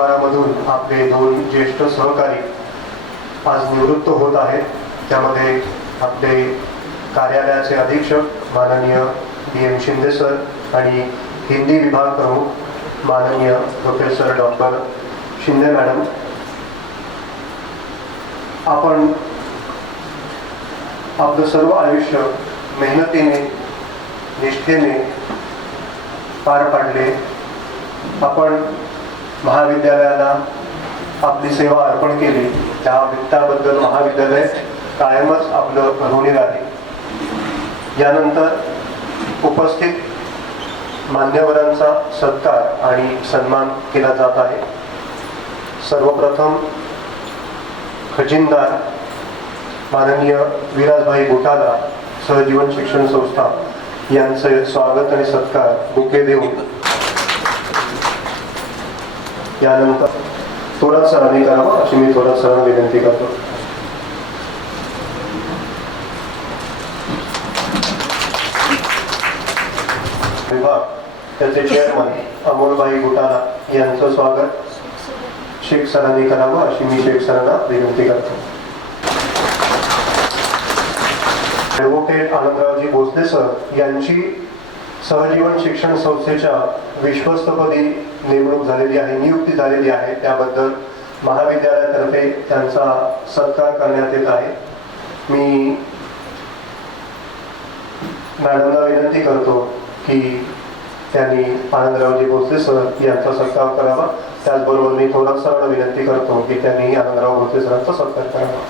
परिवारामधून आपले दोन ज्येष्ठ सहकारी आज निवृत्त होत आहेत। त्यामध्ये आपले कार्यालयाचे अधीक्षक माननीय DM शिंदे सर आणि हिंदी विभाग प्रमुख माननीय प्रोफेसर डॉक्टर शिंदे मॅडम, आपण आपलं सर्व आयुष्य मेहनतीने निष्ठेने पार पाडले। आपण महाविद्यालयाला आपली सेवा अर्पण केली, त्याबद्दल महाविद्यालय कायमच आपलं ऋणी राहील। यानंतर उपस्थित मान्यवरांचा सत्कार आणि सन्मान केला जात आहे। सर्वप्रथम खजिनदार माननीय विराजभाई गोटाला सहजीवन शिक्षण संस्था यांचे स्वागत आणि सत्कार बुके देऊन, यानंतर थोरात सरांनी करावा अशी मी थोरात सरांना विनंती करतो। विभाग त्याचे चेअरमन अमोलभाई गोटाला यांचं स्वागत शेख सरांनी करावं अशी मी शेख सरांना विनंती करतो। ॲडव्होकेट आनंदरावजी भोसले सर यांची सहजीवन शिक्षण संस्थेच्या विश्वस्तपदी नेमणूक झालेली आहे, नियुक्ती झालेली आहे। त्याबद्दल महाविद्यालयातर्फे त्यांचा सत्कार करण्यात येत आहे। मी मॅडमला विनंती करतो की त्यांनी आनंदरावजी भोसले सर यांचा सत्कार करावा। त्याचबरोबर मी थोरात सरांना विनंती करतो की त्यांनी आनंदराव भोसले सरांचा सत्कार करावा।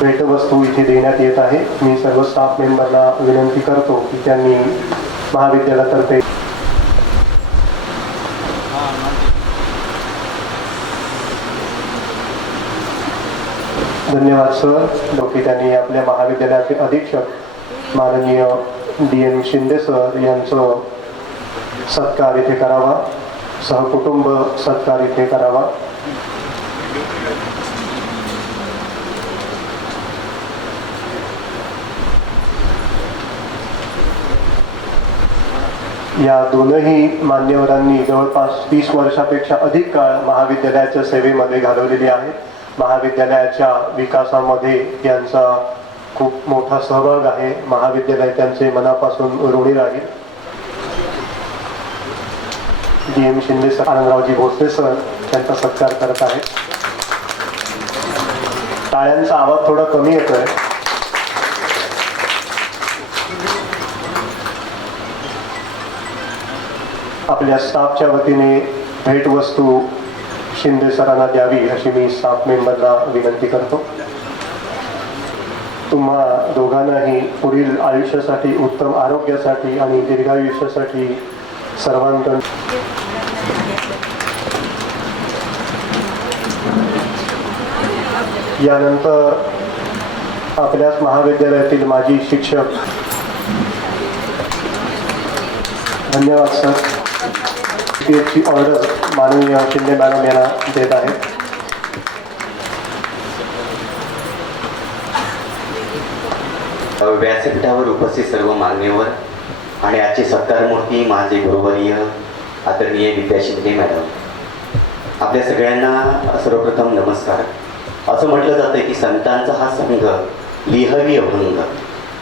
भेटवस्तू इथे देण्यात येत आहे। मी सर्व स्टाफ मेंबरला विनंती करतो की त्यांनी महाविद्यालयातर्फे धन्यवाद सर, की त्यांनी आपल्या महाविद्यालयाचे अधीक्षक माननीय DM शिंदे सर यांचं सत्कार इथे करावा, सहकुटुंब सत्कार इथे करावा। या दोनही मान्यवरांनी जवळपास 30 वर्षापेक्षा अधिक काळ महाविद्यालयाच्या सेवेमध्ये घालवलेली आहे। महाविद्यालयाच्या विकासामध्ये यांचा खूप मोठा सहभाग आहे। महाविद्यालय त्यांचे मनापासून ऋणी राहील। DM Shinde sir, Anandraoji Bhosale sir त्यांचा सत्कार करत आहेत। टाळ्यांचा आवाज थोडा कमी येतोय। आपल्या स्टाफच्या वतीने भेटवस्तू शिंदे सरांना द्यावी अशी मी स्टाफ मेंबरला विनंती करतो। तुम्हा दोघांनाही पुढील आयुष्यासाठी, उत्तम आरोग्यासाठी आणि दीर्घायुष्यासाठी सर्वांकडून यानंतर आपल्याच महाविद्यालयातील माजी शिक्षक, धन्यवाद सर, ची ऑर्डर माननीय शिंदे मॅडम यांना देत आहेत। व्यासपीठावर उपस्थित सर्व मान्यवर, आणि आजचे सत्कारमूर्ती माझे गुरुवर्य आदरणीय विद्या शिंदे मॅडम, आपल्या सगळ्यांना सर्वप्रथम नमस्कार. असं म्हटलं जातं की संतांचा हा संघ लिहावी अभंग,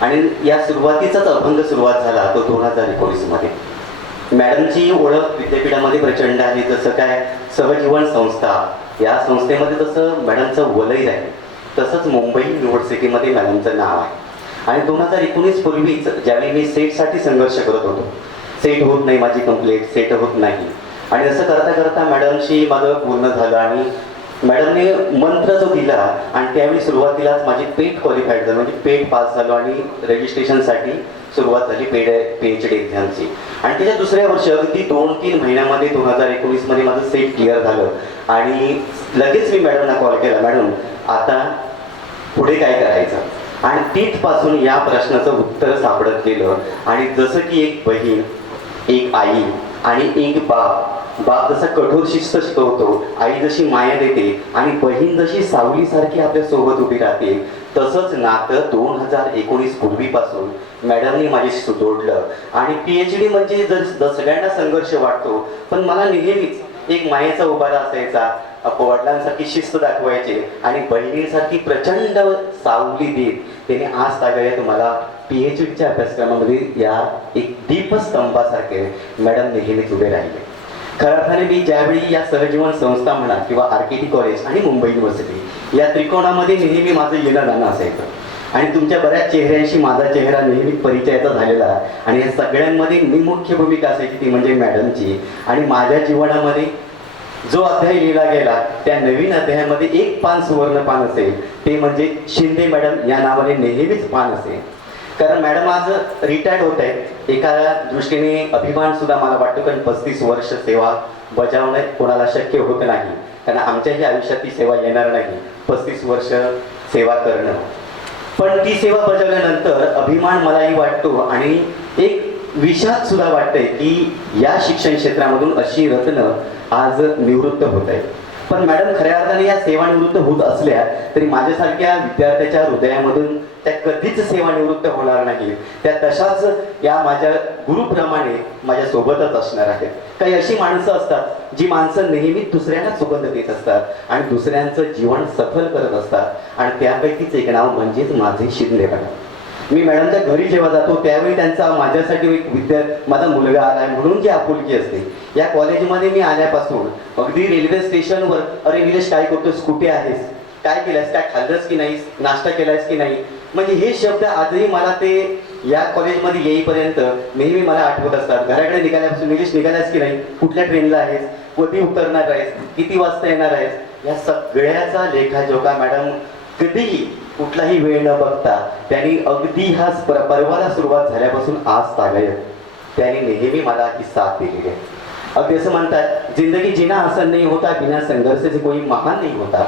आणि या सुरुवातीचाच अभंग सुरुवात झाला तो 2019मध्ये. मॅडमची ओळख विद्यापीठामध्ये प्रचंड आहे. जसं काय सहजीवन संस्था, या संस्थेमध्ये जसं मॅडमचं वलय आहे तसंच मुंबई युनिव्हर्सिटीमध्ये मॅडमचं नाव आहे. आणि 2019 पूर्वीच ज्यावेळी मी सेटसाठी संघर्ष करत होतो, सेट होत नाही माझी कंप्लीट, सेट होत नाही, आणि असं करता करता मॅडमशी माझं पूर्ण झालं आणि मॅडमने मंत्र जो दिला आणि त्यावेळी सुरुवातीलाच माझी पेट क्वालिफाईड झालं, म्हणजे पेट पास झालो आणि रजिस्ट्रेशनसाठी सुरुवात झाली PhD एक्झामची. आणि त्याच्या दुसऱ्या वर्षी अगदी 2-3 महिन्यामध्ये 2019मध्ये माझं सेट क्लिअर झालं आणि लगेच मी मॅडमना कॉल केला, मॅडम आता पुढे काय करायचं. आणि तिथपासून या प्रश्नाचं उत्तर सापडत गेलं. आणि जसं की एक बहीण, एक आई आणि एक बाप जसा कठोर शिस्त शिकवतो, आई जशी माया देते आणि बहीण जशी सावलीसारखी आपल्या सोबत उभी राहते, तसंच नातं 2019 पूर्वीपासून मॅडमनी माझ्याशी जोडलं. आणि PhD म्हणजे जर सगळ्यांना संघर्ष वाटतो, पण मला नेहमीच एक मायेचा उभारा असायचा. वडिलांसारखी शिस्त दाखवायचे आणि बहिणीसारखी प्रचंड सावली देत त्याने आज तागायत मला PhDच्या अभ्यासक्रमामध्ये या एक दीपस्तंभासारखे मॅडम नेहमीच उभे राहिले. खऱ्या अर्थाने मी ज्यावेळी या सहजीवन संस्था म्हणा किंवा RKT कॉलेज आणि मुंबई युनिव्हर्सिटी या त्रिकोणामध्ये नेहमी माझं येणं जाणं असायचं. आणि तुमच्या बऱ्याच चेहऱ्यांशी माझा चेहरा नेहमी परिचयाचा झालेला. आणि या सगळ्यांमध्ये मी मुख्य भूमिका असायची ती म्हणजे मॅडमची. आणि माझ्या जीवनामध्ये जो अध्याय लिहिला गेला त्या नवीन अध्यायामध्ये एक पान सुवर्ण पान असेल, ते म्हणजे शिंदे मॅडम या नावाने नेहमीच पान असेल. कारण मॅडम आज रिटायर्ड होत आहेत. एका दृष्टीने अभिमान सुद्धा मला वाटतो, कारण 35 वर्ष सेवा बजावणं कोणाला शक्य होत नाही, कारण आमच्याही आयुष्यात ती सेवा येणार नाही 35 वर्ष सेवा करणं. पण ती सेवा बजावल्यानंतर अभिमान मलाही वाटतो आणि एक विषाद सुद्धा वाटतंय की या शिक्षण क्षेत्रामधून अशी रत्न आज निवृत्त होत आहे. पण मॅडम खऱ्या अर्थाने या सेवानिवृत्त होत असल्या तरी माझ्यासारख्या विद्यार्थ्याच्या हृदयामधून त्या कधीच सेवानिवृत्त होणार नाही. त्या तशाच या माझ्या गुरुप्रमाणे माझ्या सोबतच असणार आहेत. काही अशी माणसं असतात जी माणसं नेहमी दुसऱ्यांना सुगंध देत असतात आणि दुसऱ्यांचं जीवन सफल करत असतात. आणि त्यापैकीच एक नाव म्हणजेच माझे शिंदे मॅडम. मी मॅडमच्या घरी जेव्हा जातो त्यावेळी त्यांचा माझ्यासाठी एक माझा मुलगा आलाय म्हणून जी आपुलकी असते. या कॉलेजमध्ये मी आल्यापासून अगदी रेल्वे स्टेशनवर, अरे निलेश काय करतोस, कुठे आहेस, काय केलंस, काय खाल्लंस की नाहीस, नाश्ता केलायस की नाही, म्हणजे हे शब्द आजही मला ते या कॉलेजमध्ये येईपर्यंत नेहमी मला आठवत असतात. घराकडे निघाल्यापासून निलेश निघालास की नाही, कुठल्या ट्रेनला आहेस, कधी उतरणार आहेस, किती वाजता येणार आहेस, या सगळ्याचा लेखाजोखा मॅडम कधीही कुठलाही वेळ न बघता त्यांनी अगदी हा पर्वाला सुरुवात झाल्यापासून आज तागायत त्यांनी नेहमी मला ही साथ दिलेली आहे. अगदी असं म्हणतात, जिंदगी जीना आसान नहीं होता, बिना संघर्ष से कोई महान नहीं होता.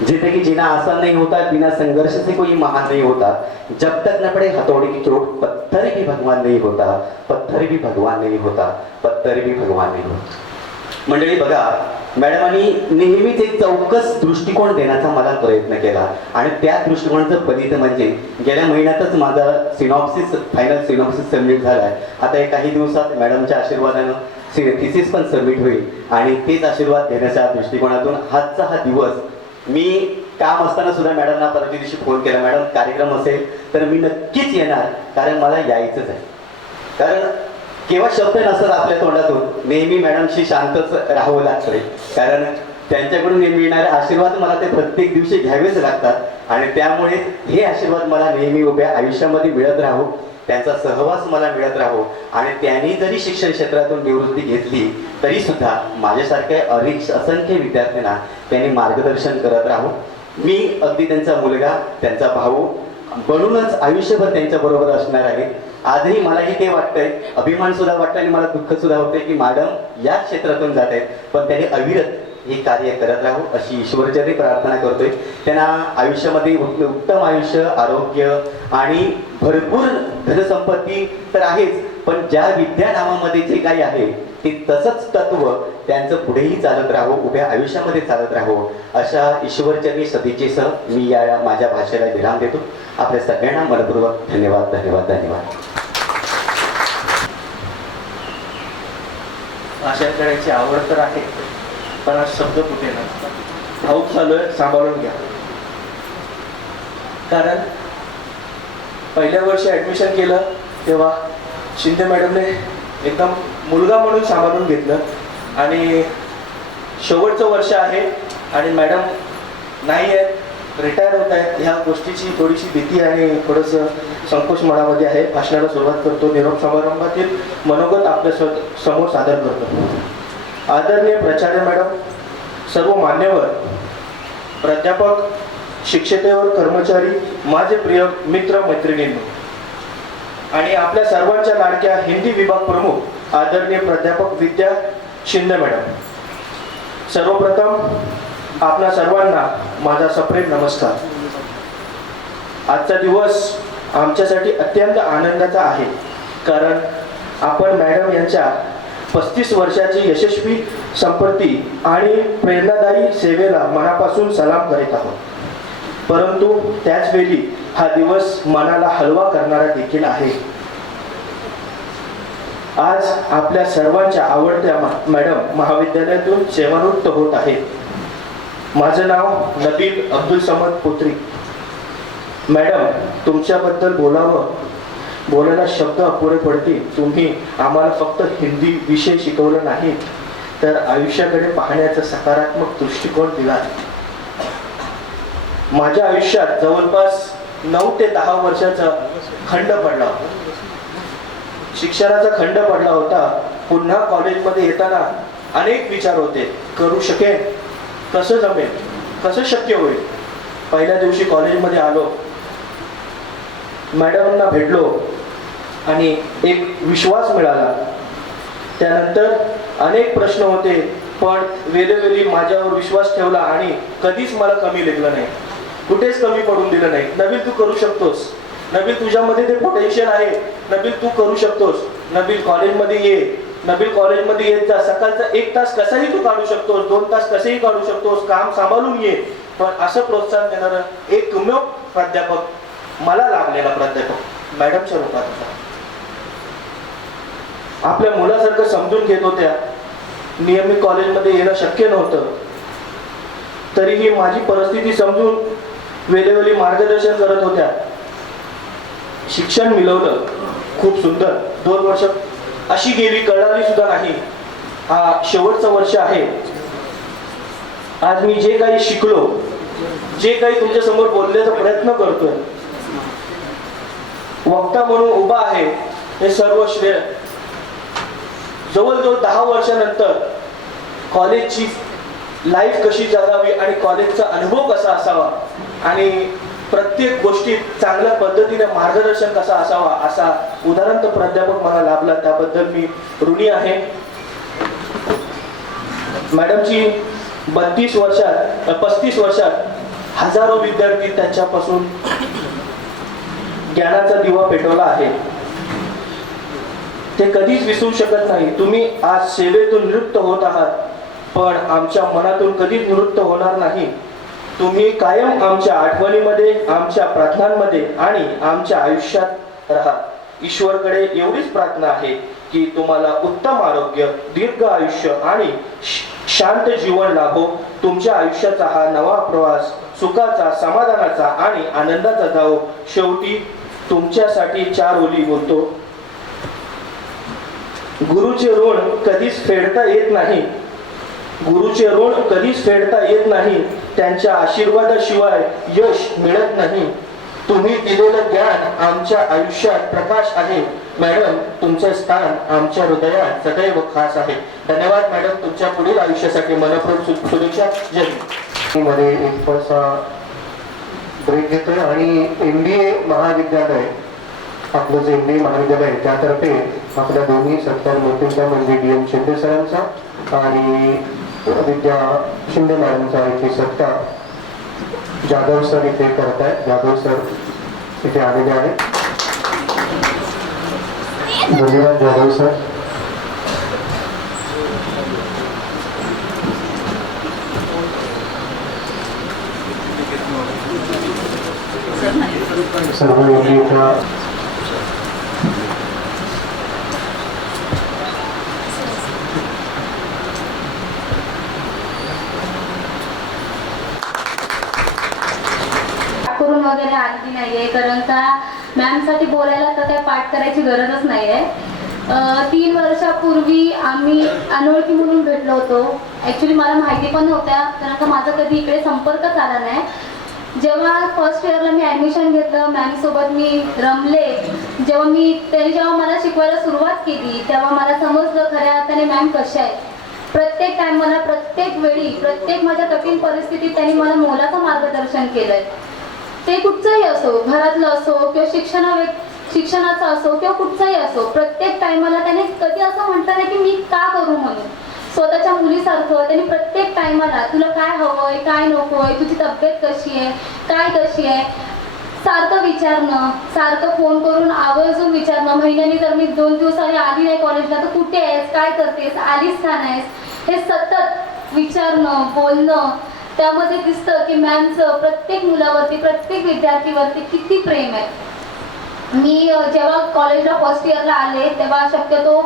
जिंदगी जीना आसान नहीं होता, बिना संघर्ष से कोई महान नहीं होता. जब तक न पड़े हथौड़ी की चोट, पत्थर भी भगवान नहीं होता, पत्थर भी भगवान नहीं होता, पत्थर भी भगवान नहीं होता. मंडळी बघा, मॅडमांनी नेहमीच एक चौकस दृष्टिकोन देण्याचा मला प्रयत्न केला आणि त्या दृष्टिकोनाचं फलित म्हणजे गेल्या महिन्यातच माझा फायनल सिनॉप्सिस सबमिट झालाय. आता एक काही दिवसात मॅडमच्या आशीर्वादानं थिसिस पण सबमिट होईल आणि तेच आशीर्वाद घेण्याच्या दृष्टिकोनातून आजचा हा दिवस मी काम असताना सुद्धा मॅडमना परवा दिवशी फोन केला, मॅडम कार्यक्रम असेल तर मी नक्कीच येणार, कारण मला यायचंच आहे. कारण केव्हा शब्द नसतात आपल्या तोंडातून, नेहमी मॅडमशी शांतच राहावं लागतंय, कारण त्यांच्याकडून मिळणारे आशीर्वाद मला ते प्रत्येक दिवशी घ्यावेच लागतात आणि त्यामुळे हे आशीर्वाद मला नेहमी उभ्या आयुष्यामध्ये मिळत राहू, त्यांचा सहवास मला मिळत राहू. आणि त्यांनी जरी शिक्षण क्षेत्रातून निवृत्ती घेतली तरी सुद्धा माझ्यासारख्या असंख्य विद्यार्थ्यांना त्यांनी मार्गदर्शन करत राहू. मी अगदी त्यांचा मुलगा, त्यांचा भाऊ बनूनच आयुष्यभर त्यांच्या बरोबर असणार आहे. आजही मलाही ते वाटतंय, अभिमान सुद्धा वाटतं आणि मला दुःख सुद्धा होतंय की मॅडम या क्षेत्रातून जात आहेत, पण त्यांनी अविरत हे कार्य करत राहू अशी ईश्वरचरणी प्रार्थना करतोय. त्यांना आयुष्यामध्ये उत्तम आयुष्य, आरोग्य आणि भरपूर धनसंपत्ती तर आहेच, पण ज्या विद्या नावामध्ये जे काही आहे ते तसंच तत्व त्यांचं पुढेही चालत राहू, उभ्या आयुष्यामध्ये चालत राहू अशा ईश्वरचरणी सदिच्छेसह मी या माझ्या भाषेला विराम देतो. आपल्या सगळ्यांना मनपूर्वक धन्यवाद धन्यवाद धन्यवाद. भाषण करायची आवड तर आहे, पण आज शब्द कुठे ना भाऊक झालोय, सांभाळून घ्या. कारण पहिल्या वर्षी ॲडमिशन केलं तेव्हा शिंदे मॅडमने एकदम मुलगा म्हणून सांभाळून घेतलं आणि शेवटचं वर्ष आहे आणि मॅडम नाही आहेत, रिटायर होत आहेत, ह्या गोष्टीची थोडीशी भीती आणि थोडंसं संकोच मनामध्ये आहे. भाषणाला सुरुवात करतो. निरोप समारंभातील मनोगत आपल्या समोर सादर करतो. आदरणीय प्राचार्य मॅडम, सर्व मान्यवर, प्राध्यापक, शिक्षकेतर कर्मचारी, माझे प्रिय मित्र मैत्रिणींनो आणि आपल्या सर्वांच्या लाडक्या हिंदी विभाग प्रमुख आदरणीय प्राध्यापक विद्या शिंदे मॅडम, सर्वप्रथम आपल्या सर्वांना माझा सप्रेम नमस्कार. आजचा दिवस आमच्यासाठी अत्यंत आनंदाचा आहे, कारण आपण मॅडम यांच्या 35 वर्षाची यशस्वी संपत्ती आणि प्रेरणादायी सेवेला मनापासून सलाम करीत आहोत. परंतु त्याचवेळी हा दिवस मनाला हलवा करणारा देखील आहे. आज आपल्या सर्वांच्या आवडत्या मॅडम महाविद्यालयातून सेवानिवृत्त होत आहेत. माझं नाव नबील अब्दुल समद पोत्री. मॅडम, तुमच्याबद्दल बोलायला शब्द अपुरे पडतील. तुम्ही आम्हाला फक्त हिंदी विषय शिकवला नाही, तर आयुष्याकडे पाहण्याचा सकारात्मक दृष्टिकोन दिला. माझ्या आयुष्यात जवळपास 9 ते 10 वर्षाचा खंड पडला होता. शिक्षणाचा खंड पडला होता. पुन्हा कॉलेजमध्ये येताना अनेक विचार होते. करू शकेन, कसं जमेल, कसं शक्य होईल. पहिल्या दिवशी कॉलेजमध्ये आलो, मॅडमना भेटलो आणि एक विश्वास मिळाला. त्यानंतर अनेक प्रश्न होते, पण वेळोवेळी माझ्यावर विश्वास ठेवला आणि कधीच मला कमी लेखलं नाही, कुठेच कमी पडून दिलं नाही. नबील, तू करू शकतोस. नबील, तुझ्यामध्ये ते पोटेन्शियल आहे. नबील, तू करू शकतोस. नबील, कॉलेजमध्ये ये. नबील, कॉलेजमध्ये येत जा. सकाळचा 1 तास कसाही तू काढू शकतोस, 2 तास कसेही काढू शकतोस. काम सांभाळून ये. पण असं प्रोत्साहन देणारं एकमेव प्राध्यापक मला लाभलेला प्राध्यापक मॅडमच्या रूपात होता. आपल्या मुलासारखं समजून घेत होत्या. नियमित कॉलेजमध्ये येणं शक्य नव्हतं, तरीही माझी परिस्थिती समजून वेळोवेळी मार्गदर्शन करत होत्या. शिक्षण मिळवलं, खूप सुंदर. 2 वर्ष अशी गेली, कळाली सुद्धा नाही. हा शेवटचं वर्ष आहे. आज मी जे काही शिकलो, जे काही तुमच्या समोर बोलण्याचा प्रयत्न करतोय, वक्ता म्हणून उभा आहे, हे सर्व श्रेय जवळजवळ 10 वर्षानंतर कॉलेजची लाईफ कशी जगावी आणि कॉलेजचा अनुभव कसा असावा आणि प्रत्येक गोष्टीत चांगल्या पद्धतीने मार्गदर्शन कसा असावा असा उदाहरण प्राध्यापक मला लाभला. त्याबद्दल मी ऋणी आहे. मॅडमची 35 वर्षात हजारो विद्यार्थी त्यांच्यापासून ज्ञानाचा दिवा पेटवला आहे. ते कधीच विसरू शकत नाही. तुम्ही आज सेवेतून निवृत्त होत आहात, पण आमच्या मनातून कधीच निवृत्त होणार नाही. तुम्ही कायम आमच्या आठवणीमध्ये, आमच्या प्रार्थनांमध्ये आणि आमच्या आयुष्यात राहा. ईश्वरकडे एवढीच प्रार्थना आहे की तुम्हाला उत्तम आरोग्य, दीर्घ आयुष्य आणि शांत जीवन लाभो. तुमच्या आयुष्याचा हा नवा प्रवास सुखाचा, समाधानाचा आणि आनंदाचा जावो. शेवटी तुमच्यासाठी 4 ओळी बोलतो. गुरुचे ऋण कधीच फेडता येत नाही. गुरुचे ऋण कधीच फेडता येत नाही. त्यांच्या आशीर्वादाशिवाय यश मिळत नाही. तुम्ही दिलेलं ज्ञान आमच्या आयुष्यात प्रकाश आहे. मॅडम, तुमचे स्थान आमच्या हृदयात सदैव खास आहे. धन्यवाद मॅडम. तुमच्या पुढील आयुष्यासाठी मनपूर्वक शुभेच्छा. जय हिंद. मध्ये एक थोडासा ब्रेक घेतोय आणि MBA महाविद्यालय, आपलं जे MBA महाविद्यालय आहे त्यातर्फे आपल्या दोन्ही सत्कार मोठींचा म्हणजे DM शिंदे सरांचा आणि विद्या शिंदे मॅडमचा इथे सत्कार जाधव सर इथे करत आहेत. जाधव सर इथे आलेले आहेत. धन्यवाद जाधव सर. सर्व योग्यता करून वगैरे आलेली नाहीये, कारण का मॅमसाठी बोलायला तर काय पाठ करायची गरजच नाहीये. 3 वर्षापूर्वी आम्ही अनोळखी म्हणून भेटलो होतो. ॲक्च्युली मला माहिती पण नव्हत्या, कारण का माझा कधी इकडे संपर्कच आला नाही. जेव्हा फर्स्ट इयरला मी ॲडमिशन घेतलं, मॅमसोबत मी रमले, जेव्हा मला शिकवायला सुरुवात केली, तेव्हा मला समजलं खऱ्या अर्थाने मॅम कशा आहेत. प्रत्येक टायमाला, प्रत्येक वेळी, प्रत्येक माझ्या कठीण परिस्थितीत त्यांनी मला मोलाचं मार्गदर्शन केलंय. ते कुठचंही असो, घरातलं असो किंवा शिक्षणाचं असो किंवा कुठचंही असो, प्रत्येक टायमाला त्याने कधी असं म्हटलं नाही की मी का करू म्हणून. स्वतःच्या मुलीसारखं त्यांनी प्रत्येक टायमाला तुला काय हवंय, काय नकोय, तुझी तब्येत कशी आहे, काय कशी आहे, सारखं विचारणं, सारखं फोन करून आवर्जून विचारणं. महिन्यानी जर मी 2 दिवसांनी आली नाही कॉलेजला तर कुठे आहेस, काय करतेस, आलीस का नाहीस, हे सतत विचारणं, बोलणं. त्यामध्ये दिसतं की मॅमचं प्रत्येक मुलावरती, प्रत्येक विद्यार्थीवरती किती प्रेम आहे. मी जेव्हा कॉलेजला फर्स्ट इयरला आले तेव्हा शक्यतो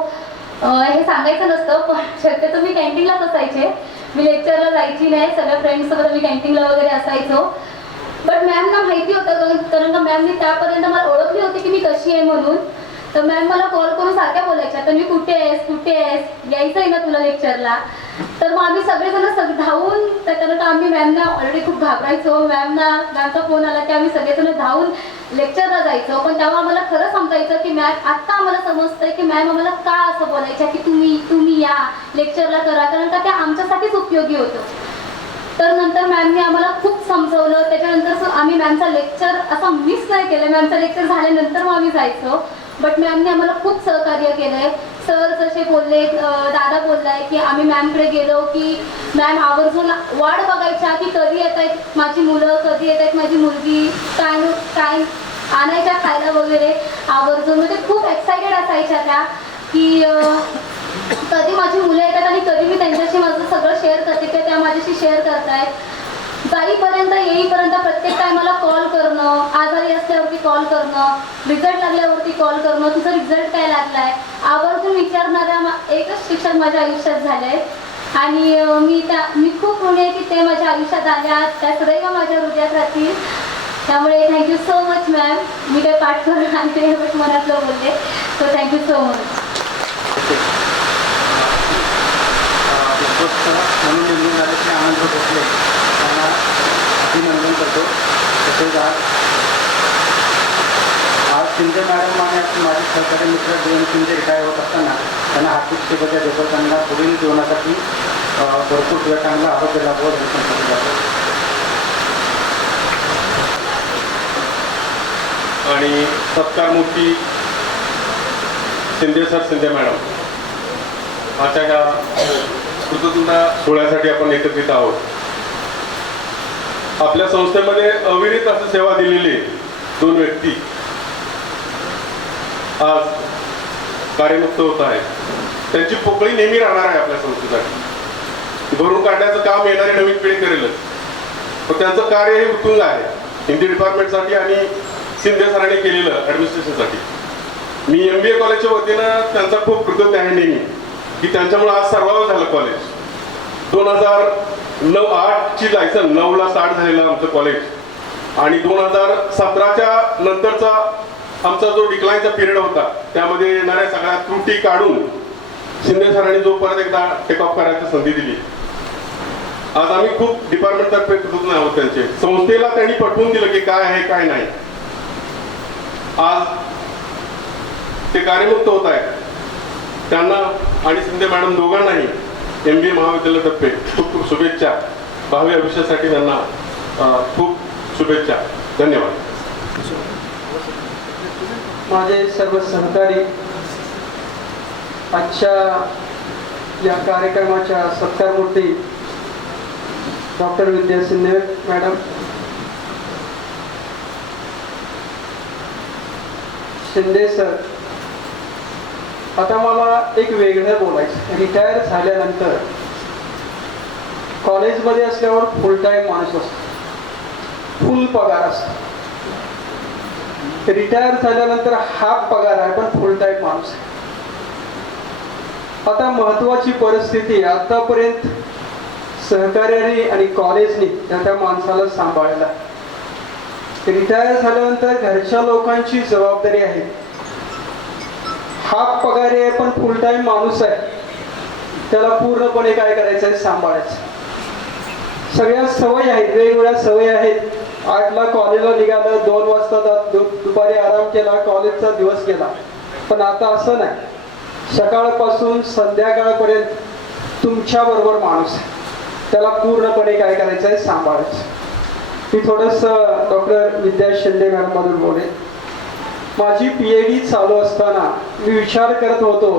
हे सांगायचं नसतं, पण शक्यतो मी कॅन्टीनलाच असायचे. मी लेक्चरला जायची नाही, सगळ्या फ्रेंड्ससोबत मी कॅन्टीनला वगैरे असायचो. बट मॅमना माहिती होतं, कारण का मॅमनी त्यापर्यंत मला ओळखली होती की मी कशी आहे म्हणून. तर मॅम मला कॉल करून सारख्या बोलायच्या, तर मी कुठे आहेस, यायचं आहे ना तुला लेक्चरला. तर मग आम्ही सगळेजण धावून, कारण का आम्ही मॅमना ऑलरेडी खूप घाबरायचो. मॅमचा फोन आला की आम्ही सगळेजण धावून लेक्चरला जायचो. पण तेव्हा आम्हाला खरं समजायचं की मॅम, आत्ता आम्हाला समजतंय की मॅम आम्हाला का असं बोलायच्या की तुम्ही या लेक्चरला करा, कारण का ते आमच्यासाठीच उपयोगी होतं. तर नंतर मॅमने आम्हाला खूप समजवलं. त्याच्यानंतर आम्ही मॅमचा लेक्चर असा मिस नाही केलं. मॅमचा लेक्चर झाल्यानंतर मग आम्ही जायचो. बट मॅमने आम्हाला खूप सहकार्य केलंय. सर जसे बोलले, दादा बोललाय की आम्ही मॅमकडे गेलो की मॅम आवर्जून वाट बघायच्या की कधी येत आहेत माझी मुलं, कधी येत आहेत माझी मुलगी, काय आणायच्या खायला वगैरे आवर्जून. म्हणजे खूप एक्सायटेड असायच्या त्या की कधी माझी मुलं येतात आणि कधी मी त्यांच्याशी माझं सगळं शेअर करते किंवा त्या माझ्याशी शेअर करतायत. जाईपर्यंत येईपर्यंत प्रत्येक टायमाला कॉल करणं, आजारी असल्यावरती कॉल करणं, रिझल्ट लागल्यावरती कॉल करणं, तुझा रिझल्ट काय लागलाय, आवर्जून विचारणाऱ्या एकच शिक्षक माझ्या आयुष्यात झाले आहेत. आणि मी खूप ऋणी आहे की ते माझ्या आयुष्यात आल्या, त्या सदैव माझ्या हृदयात राहतील. त्यामुळे थँक्यू सो मच मॅम. मी काही पाठ करून आणते बट मनातलं बोलले, सो थँक्यू सो मच. म्हणून निवडून झाल्याचे आनंद भोसले त्यांना अभिनंदन करतो. तसेच आज शिंदे मॅडम आणि माझे सहकारी मित्र देवेंद्र शिंदे रिटायर होत असताना त्यांना हार्दिक शुभेच्छा देतो. त्यांना पुढील जीवनासाठी भरपूर किंवा चांगला आरोग्य लाभो संपत्ती जातो. आणि सत्कारमूर्ती शिंदे मॅडम आजच्या ह्या कृतज्ञता सोहळ्यासाठी आपण एकत्रित आहोत. आपल्या संस्थेमध्ये अविरत असं सेवा दिलेली 2 व्यक्ती आज कार्यमुक्त होत आहेत. त्यांची पोकळी नेहमी राहणार आहे आपल्या संस्थेसाठी. भरून काढण्याचं काम येणारी नवीन पिढी करेलच, पण त्यांचं कार्य हे उत्तुंग आहे. हिंदी डिपार्टमेंटसाठी आणि शिंदे सरांनी केलेलं ॲडमिनिस्ट्रेशनसाठी. मी MBA कॉलेजच्या वतीनं त्यांचा खूप कृतज्ञ आहे नेहमी की त्यांच्यामुळे आज सर्वांवर झालं कॉलेज. 2009-8ची लायसन 9ला स्टार्ट झालेलं आमचं कॉलेज आणि 2017च्या नंतरचा आमचा जो डिक्लाइनचा पिरियड होता त्यामध्ये येणाऱ्या सगळ्या त्रुटी काढून शिंदे सरांनी जो परत एकदा टेक ऑफ करायची संधी दिली. आज आम्ही खूप डिपार्टमेंटतर्फे कृतज्ञ आहोत त्यांचे. संस्थेला त्यांनी पटवून दिलं की काय आहे काय नाही. आज ते कार्यमुक्त होत आहेत. त्यांना आणि शिंदे मॅडम दोघांनाही MBA महाविद्यालयातर्फे खूप खूप शुभेच्छा. भावी आयुष्यासाठी त्यांना खूप शुभेच्छा. धन्यवाद. माझे सर्व सहकारी आजच्या या कार्यक्रमाच्या सत्कारमूर्ती doctor Vidya Shinde madam, Shinde sir. आता मला एक वेगळं बोलायचं. रिटायर झाल्यानंतर कॉलेजमध्ये असल्यावर फुल टाईम माणूस असतो, फुल पगार असतो. रिटायर झाल्यानंतर हाफ पगार आहे पण फुल टाईम माणूस आहे. आता महत्वाची परिस्थिती, आतापर्यंत सहकार्याने आणि कॉलेजने त्या माणसाला सांभाळला. रिटायर झाल्यानंतर घरच्या लोकांची जबाबदारी आहे. हाफ पगारी आहे पण फुल टाइम माणूस आहे, त्याला पूर्णपणे काय करायचं आहे, सांभाळायचं. सगळ्या सवयी आहेत, वेगवेगळ्या सवयी आहेत. 8ला कॉलेजला निघालं, 2 वाजता दुपारी आराम केला, कॉलेजचा दिवस गेला. पण आता असं नाही, सकाळपासून संध्याकाळपर्यंत तुमच्या बरोबर माणूस आहे, त्याला पूर्णपणे काय करायचं आहे, सांभाळायचं. मी थोडंसं डॉक्टर विद्या शिंदे मॅडममधून बोलेन. माझी PhD चालू असताना मी विचार करत होतो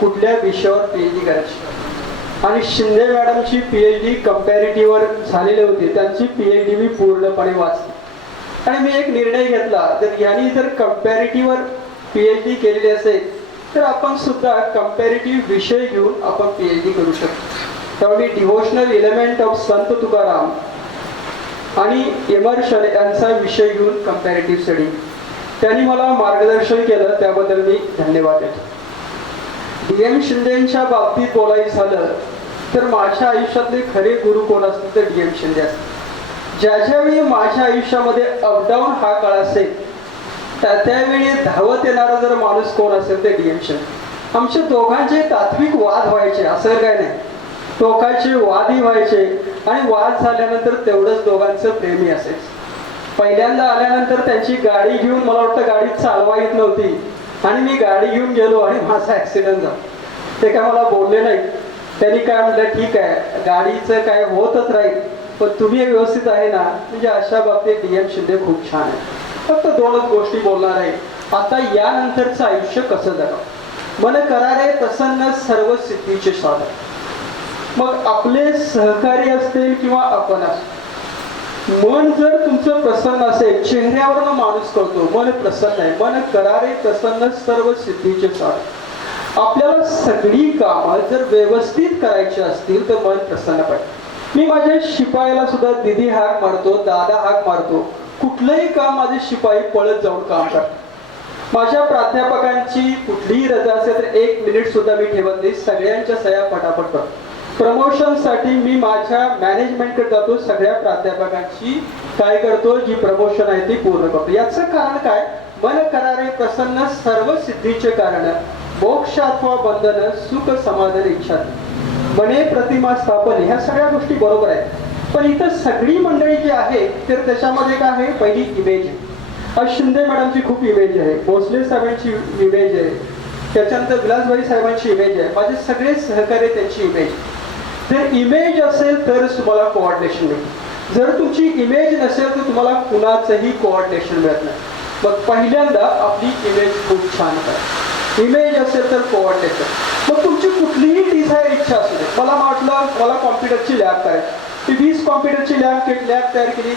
कुठल्या विषयावर PhD करायची, आणि शिंदे मॅडमची PhD कंपॅरेटिव्हवर झालेली होती. त्यांची PhD मी पूर्णपणे वाचली आणि मी एक निर्णय घेतला, जर यांनी जर कंपॅरेटिव्हवर PhD केलेली असेल तर आपण सुद्धा कंपॅरेटिव्ह विषय घेऊन आपण PhD करू शकतो. तेव्हा मी डिव्होशनल एलिमेंट ऑफ संत तुकाराम आणि इमर्शन यांचा विषय घेऊन कंपॅरेटिव्ह स्टडी, त्यांनी मला मार्गदर्शन केलं, त्याबद्दल मी धन्यवाद देतो. DM शिंदेच्या बाबतीत बोलायचं झालं तर माझ्या आयुष्यातले खरे गुरु कोण असतील तर DM शिंदे असतील. ज्यावेळी माझ्या आयुष्यामध्ये अपडाऊन हा काळ असेल त्यावेळी धावत येणारा जर माणूस कोण असेल ते DM शिंदे. आमच्या दोघांचे तात्विक वाद व्हायचे, असं काय नाही, टोकाचे वादही व्हायचे आणि वाद झाल्यानंतर तेवढंच दोघांचं प्रेमी असायचं. पहिल्यांदा आल्यानंतर त्यांची गाडी घेऊन, मला वाटतं गाडी चालवा येत नव्हती आणि मी गाडी घेऊन गेलो आणि माझा ऍक्सिडेंट झाला. ते काय मला बोलले नाही, त्यांनी काय म्हटलं, ठीक आहे गाडीचं काय होतच राहील पण तुम्ही व्यवस्थित आहे ना. म्हणजे अशा बाबतीत DM शिंदे खूप छान आहे. फक्त 2च गोष्टी बोलणार आहे, आता यानंतरचं आयुष्य कसं जगावं. मन करारे प्रसन्न सर्व सिद्धीचे साधन. मग आपले सहकारी असतील किंवा आपण असतो, मन जर तुमचं प्रसन्न असेल, चेहऱ्यावरनं माणूस कळतो मन प्रसन्न आहे. मन करारे प्रसन्न सर्व सिद्धीचे साधन. आपल्याला सगळी कामं जर व्यवस्थित करायची असतील तर मन प्रसन्न पाहिजे. मी माझ्या शिपायाला सुद्धा दिदी हाक मारतो, दादा हाक मारतो. कुठलंही काम माझे शिपाई पळत जाऊन काम करतात. माझ्या प्राध्यापकांची कुठलीही रजा असेल तर 1 मिनिट सुद्धा मी ठेवत नाही, सगळ्यांच्या सह्या पटापट करतो. प्रमोशनसाठी मी माझ्या मॅनेजमेंटकडे जातो, सगळ्या प्राध्यापकांची काय करतो, जी प्रमोशन आहे ती पूर्ण करतो. याचं कारण काय, मन करारे प्रसन्न सर्व सिद्धीचे कारण, मोक्ष अथवा बंधन सुख समाधान इच्छा मने प्रतिमा स्थापन, ह्या सगळ्या गोष्टी बरोबर आहेत. पण इथं सगळी मंडळी जी आहे तर त्याच्यामध्ये काय आहे, पहिली इमेज आहे. आज शिंदे मॅडमची खूप इमेज आहे, भोसले साहेबांची इमेज आहे, त्याच्यानंतर विलासभाई साहेबांची इमेज आहे, माझे सगळे सहकारी त्यांची इमेज. जर इमेज असेल तरच तुम्हाला कोऑर्डिनेशन मिळेल. जर तुमची इमेज नसेल तर तुम्हाला कुणाचंही कोऑर्डिनेशन मिळत नाही. मग पहिल्यांदा आपली इमेज खूप छान करा, इमेज असेल तर कोऑर्डिनेशन. मग तुमची कुठलीही डिझायर इच्छा असू दे, मला वाटलं मला कॉम्प्युटरची लॅब करायची, ती 20 कॉम्प्युटरची लॅब तयार केली,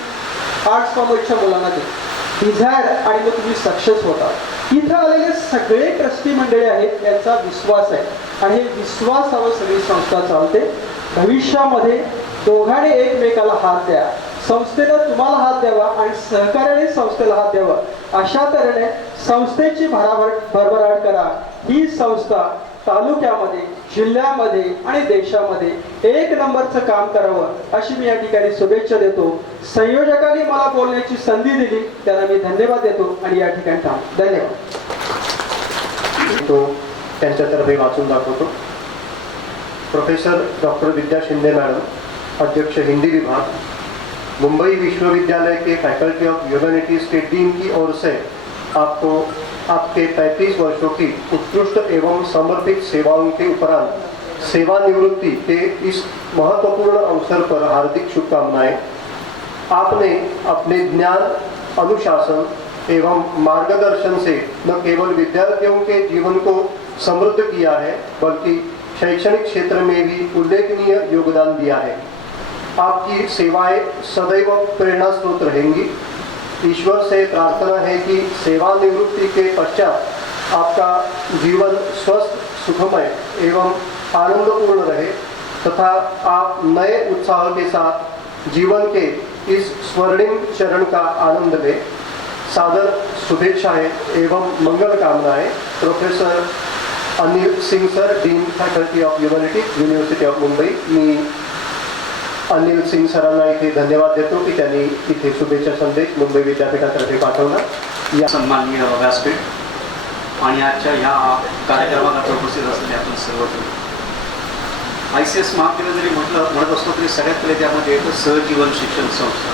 आर्ट्स कॉमर्सच्या मुलांना दिली डिझायर, आणि मग तुम्ही सक्सेस होता. इथं आलेले सगळे ट्रस्टी मंडळी आहेत, यांचा विश्वास आहे आणि हे विश्वासावर सगळी संस्था चालते. भविष्यामध्ये दोघांनी एकमेकाला हात द्या, संस्थेनं तुम्हाला हात द्यावा आणि सहकार्याने संस्थेला हात द्यावा. अशा तऱ्हेने संस्थेची भरभराट करा. ही संस्था तालुक्यामध्ये, जिल्ह्यामध्ये आणि देशामध्ये 1 नंबरचं काम करावं अशी मी या ठिकाणी शुभेच्छा देतो. संयोजकांनी मला बोलण्याची संधी दिली त्यांना मी धन्यवाद देतो आणि या ठिकाणी थांबतो. धन्यवाद. तो त्यांच्यातर्फे वाचून दाखवतो. Professor doctor Vidya Shinde madam, अध्यक्ष हिंदी विभाग, मुंबई विश्वविद्यालय के फैकल्टी ऑफ ह्यूमैनिटीज के डीन की ओर से आपको आपके 35 वर्षों की उत्कृष्ट एवं समर्पित सेवाओं के उपरांत सेवानिवृत्ति के इस महत्वपूर्ण अवसर पर हार्दिक शुभकामनाएं। आपने अपने ज्ञान, अनुशासन एवं मार्गदर्शन से न केवल विद्यार्थियों के जीवन को समृद्ध किया है बल्कि शैक्षणिक क्षेत्र में भी उल्लेखनीय योगदान दिया है। आपकी सेवाएं सदैव प्रेरणा स्रोत रहेंगी। ईश्वर से प्रार्थना है कि सेवानिवृत्ति के पश्चात आपका जीवन स्वस्थ, सुखमय एवं आनंदपूर्ण रहे तथा आप नए उत्साह के साथ जीवन के इस स्वर्णिम चरण का आनंद लें। सादर शुभेच्छाएं एवं मंगल कामनाएं। Professor Anil Singh sir, dean faculty of humanities, university of Mumbai. मी अनिल सिंग सरांना इथे धन्यवाद देतो की त्यांनी इथे शुभेच्छा संदेश मुंबई विद्यापीठातर्फे पाठवला. या सन्माननीय व्यासपीठ आणि आजच्या ह्या कार्यक्रमाला उपस्थित असलेले आपण सर्वजण. ICS महाविद्यालय जरी म्हणत असतो तरी सगळ्यात पहिले त्यामध्ये येतं सहजीवन शिक्षण संस्था.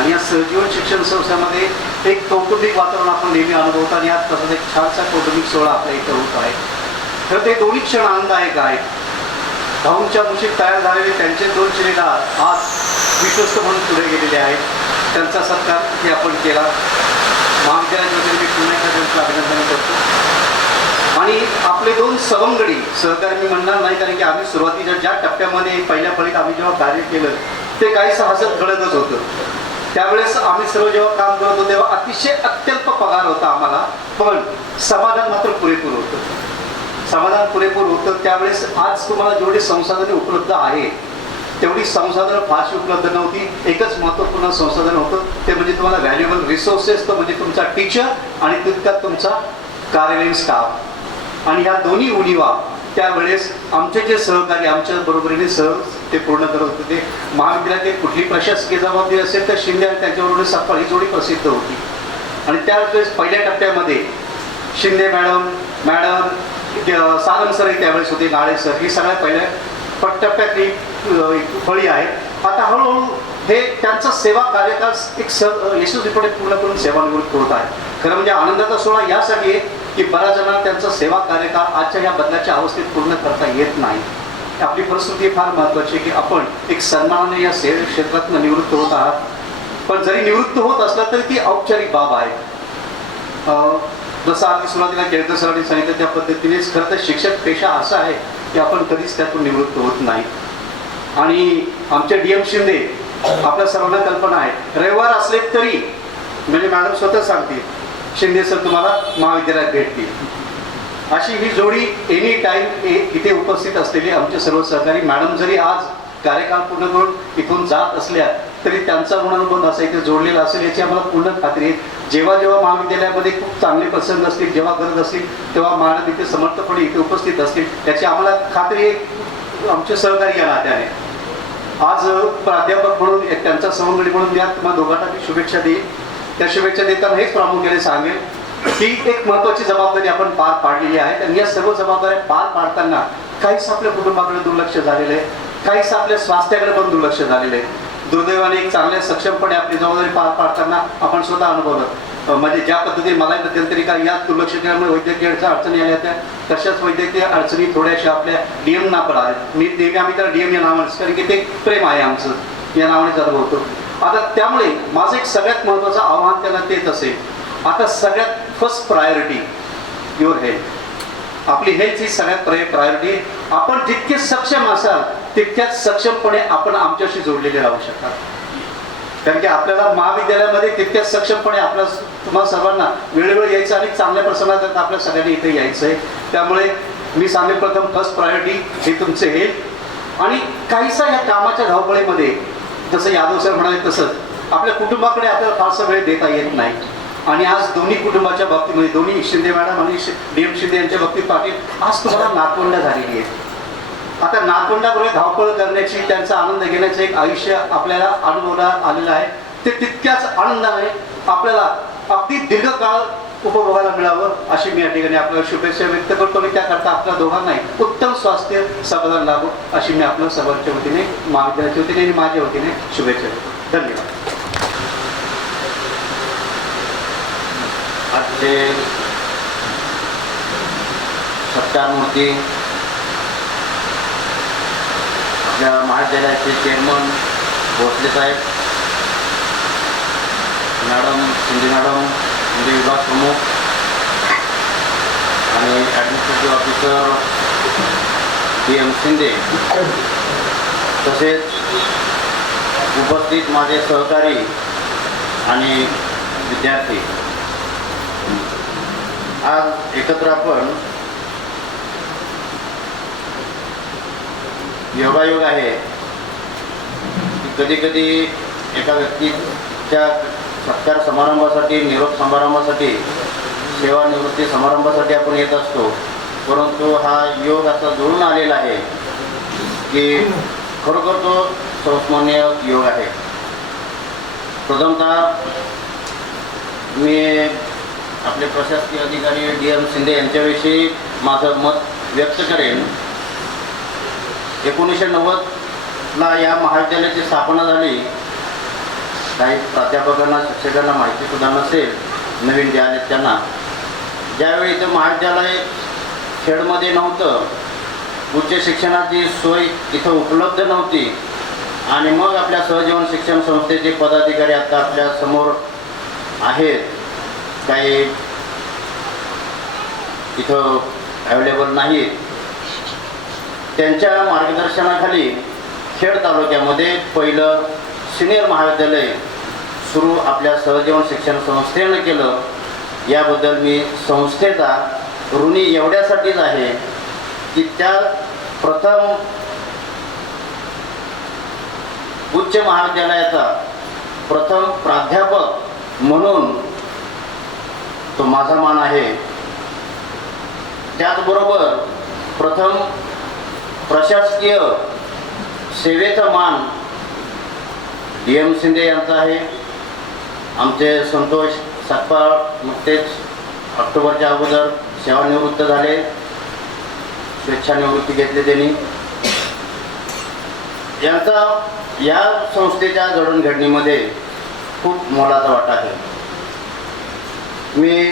आणि या सहजीवन शिक्षण संस्थेमध्ये एक कौटुंबिक वातावरण आपण नेहमी अनुभवतो आणि आज तसंच एक छानसा कौटुंबिक सोहळा आपल्या इथं होत आहे. तर ते दोन्ही क्षण आनंददायक आहेत. भाऊंच्या मुशीत तयार झालेले त्यांचे 2 शिलेदार आज विश्वस्त म्हणून पुढे गेलेले आहेत. त्यांचा सत्कार इथे आपण केला. महाविद्यालयाच्या वतीने मी पुन्हा एकदा त्यांचं अभिनंदन करतो. आणि आपले 2 सवंगडी सहकारी मी म्हणणार नाही, कारण की आम्ही सुरुवातीच्या ज्या टप्प्यामध्ये पहिल्या फळीत आम्ही जेव्हा कार्य केलं ते काहीसं हसत घडतच होतं. त्यावेळेस आम्ही सर्व जेव्हा काम करत होतो तेव्हा अतिशय अत्यल्प पगार होता आम्हाला, पण समाधान मात्र पुरेपूर होतं. समाधान पुरेपूर होतं. त्यावेळेस आज तुम्हाला जेवढी संसाधने उपलब्ध आहे तेवढी संसाधनं फारशी उपलब्ध नव्हती. एकच महत्त्वपूर्ण संसाधन होतं ते म्हणजे तुम्हाला व्हॅल्युएबल रिसोर्सेस, तो म्हणजे तुमचा टीचर आणि तितक्यात तुमचा कार्यालयीन स्टाफ. आणि ह्या दोन्ही उणीवा त्यावेळेस आमचे जे सहकारी आमच्या बरोबरीने ते पूर्ण करत होते. ते महाविद्यालयातील कुठली प्रशासकीय जबाबदारी असेल तर शिंदे आणि त्यांच्याबरोबर सफळ ही जोडी प्रसिद्ध होती. आणि त्यावेळेस पहिल्या टप्प्यामध्ये शिंदे मॅडम सारंग सरही त्यावेळेस होते, नाळे सर, ही सगळ्यात पहिल्या टप्प्यातली फळी आहे. आता हळूहळू हे त्यांचा सेवा कार्यकाळ एक यशस्वीपणे पूर्ण करून सेवानिवृत्त होत आहे. खरं म्हणजे आनंदाचा सोहळा यासाठी आहे की बऱ्याच जणांना त्यांचा सेवा कार्यकाळ आजच्या या बदलाच्या अवस्थेत पूर्ण करता येत नाही. आपली परिस्थिती फार महत्त्वाची आहे की आपण एक सन्मानाने या सेवा क्षेत्रातून निवृत्त होत आहात. पण जरी निवृत्त होत असला तरी ती औपचारिक बाब आहे. जसं आधी सुरुवातीला केळकर सरांनी सांगितलं त्या पद्धतीनेच खरं तर शिक्षक पेशा असा आहे की आपण कधीच त्यातून निवृत्त होत नाही. आणि आमचे DM शिंदे, आपल्या सर्वांना कल्पना आहे, रविवार असले तरी म्हणजे मॅडम स्वतः सांगतील शिंदे सर तुम्हाला महाविद्यालयात भेटतील. अशी ही जोडी एनी टाईम इथे उपस्थित असलेली आमचे सर्व सहकारी. मॅडम जरी आज कार्यकाळ पूर्ण करून इथून जात असल्या तरी त्यांचा ऋणानुबंध असा इथे जोडलेला असेल याची आम्हाला पूर्ण खात्री आहे. जेव्हा जेव्हा महाविद्यालयामध्ये खूप चांगले प्रसंग असतील, जेव्हा गरज असतील तेव्हा मॅडम इथे समर्थपणे इथे उपस्थित असतील याची आम्हाला खात्री आहे. आमचे सहकारी या नात्याने आज प्राध्यापक म्हणून त्यांचा सवंगडी म्हणून या तुम्हाला दोघांना मी शुभेच्छा देईल. त्या शुभेच्छा देताना हेच प्रामुख्याने सांगेल की एक महत्त्वाची जबाबदारी आपण पार पाडलेली आहे. आणि या सर्व जबाबदाऱ्या पार पाडताना काहीच आपल्या कुटुंबाकडे दुर्लक्ष झालेलं आहे, काहीच आपल्या स्वास्थ्याकडे पण दुर्लक्ष झालेलं आहे. दुर्दैवाने एक चांगल्या सक्षमपणे आपली जबाबदारी पार पाडताना आपण स्वतः अनुभवलं. म्हणजे ज्या पद्धतीने मला मध्यंतरी काय या दुर्लक्ष केल्यामुळे वैद्यकीय अडचणी आल्या होत्या, तशाच वैद्यकीय अडचणी थोड्याशा आपल्या DM ना पण आल्या. मी नेहमी आम्ही त्याला DM या नावानेच, कारण की ते प्रेम आहे आमचं, या नावाने चालू होतो. आता त्यामुळे माझं एक सगळ्यात महत्त्वाचं आव्हान त्यांना तेच असेल, आता सगळ्यात फर्स्ट प्रायोरिटी युअर हेल्थ. आपली हेल्थ ही सगळ्यात प्रायोरिटी. आपण जितके सक्षम असाल तितक्याच सक्षमपणे आपण आमच्याशी जोडलेले राहू शकाल. कारण की आपल्याला महाविद्यालयामध्ये तितक्याच सक्षमपणे तुम्हाला सर्वांना वेळोवेळी यायचं आणि चांगल्या प्रसंगात आपल्या सगळ्यांनी इथे यायचं आहे. त्यामुळे मी सांगेन प्रथम फर्स्ट प्रायोरिटी हे तुमचे हेल्थ. आणि काहीसा या कामाच्या धावपळीमध्ये जसं यादव सर म्हणाले तसंच आपल्या कुटुंबाकडे आपल्याला फारसा वेळ देता येत नाही. आणि आज दोन्ही कुटुंबाच्या बाबतीमध्ये दोन्ही शिंदे मॅडम आणि DM शिंदे यांच्या बाबतीत पाटील आज तुम्हाला नातवंड झालेली आहे. आता नातवंडाबरोबर धावपळ करण्याची, त्यांचा आनंद घेण्याचं एक आयुष्य आपल्याला अनुभवला आलेलं आहे. ते तितक्याच आनंदाने आपल्याला अगदी दीर्घकाळ उपभोगायला मिळावं अशी मी या ठिकाणी आपल्याला शुभेच्छा व्यक्त करतो. आणि त्याकरता आपल्या दोघांनाही उत्तम स्वास्थ्य समाधान लाभो अशी मी आपल्या सर्वांच्या वतीने, महाविद्यालयाच्या वतीने आणि माझ्या वतीने शुभेच्छा देतो. धन्यवाद. आजचे सत्कारमूर्ती आपल्या महाविद्यालयाचे चेअरमन भोसले साहेब, मॅडम शिंदे मॅडम, म्हणजे विभाग प्रमुख आणि ॲडमिनिस्ट्रेटिव्ह ऑफिसर DM शिंदे, तसेच उपस्थित माझे सहकारी आणि विद्यार्थी, आज एकत्र आपण योगायोग आहे की कधी कधी एका व्यक्तीच्या सत्कार समारंभासाठी, निरोप समारंभासाठी, सेवानिवृत्ती समारंभासाठी आपण येत असतो. परंतु हा योग असा जुळून आलेला आहे की खरोखर तो संस्मरणीय योग आहे. प्रथमतः मी आपले प्रशासकीय अधिकारी DM शिंदे यांच्याविषयी माझं मत व्यक्त करेन. 1990ला या महाविद्यालयाची स्थापना झाली. काही प्राध्यापकांना शिक्षकांना माहितीसुद्धा नसेल, नवीन जे आले त्यांना. ज्यावेळी इथं महाविद्यालय खेडमध्ये नव्हतं, उच्च शिक्षणाची सोय इथं उपलब्ध नव्हती आणि मग आपल्या सहजीवन शिक्षण संस्थेचे पदाधिकारी आता आपल्या समोर आहेत, काही इथं अवेलेबल नाहीत. त्यांच्या मार्गदर्शनाखाली खेड तालुक्यामध्ये पहिलं सिनियर महाविद्यालय सुरू आपल्या सहजीवन शिक्षण संस्थेनं केलं. याबद्दल मी संस्थेचा ऋणी एवढ्यासाठीच आहे की त्या प्रथम उच्च महाविद्यालयाचा प्रथम प्राध्यापक म्हणून तो माझा मान आहे. त्याचबरोबर प्रथम प्रशासकीय सेवेचा मान DM शिंदे यांचा आहे. आमचे संतोष सातपाळ नुकतेच ऑक्टोबरच्या अगोदर सेवानिवृत्त झाले, स्वेच्छानिवृत्ती घेतली त्यांनी. यांचा या संस्थेच्या जडणघडणीमध्ये खूप मोलाचा वाटा आहे. मी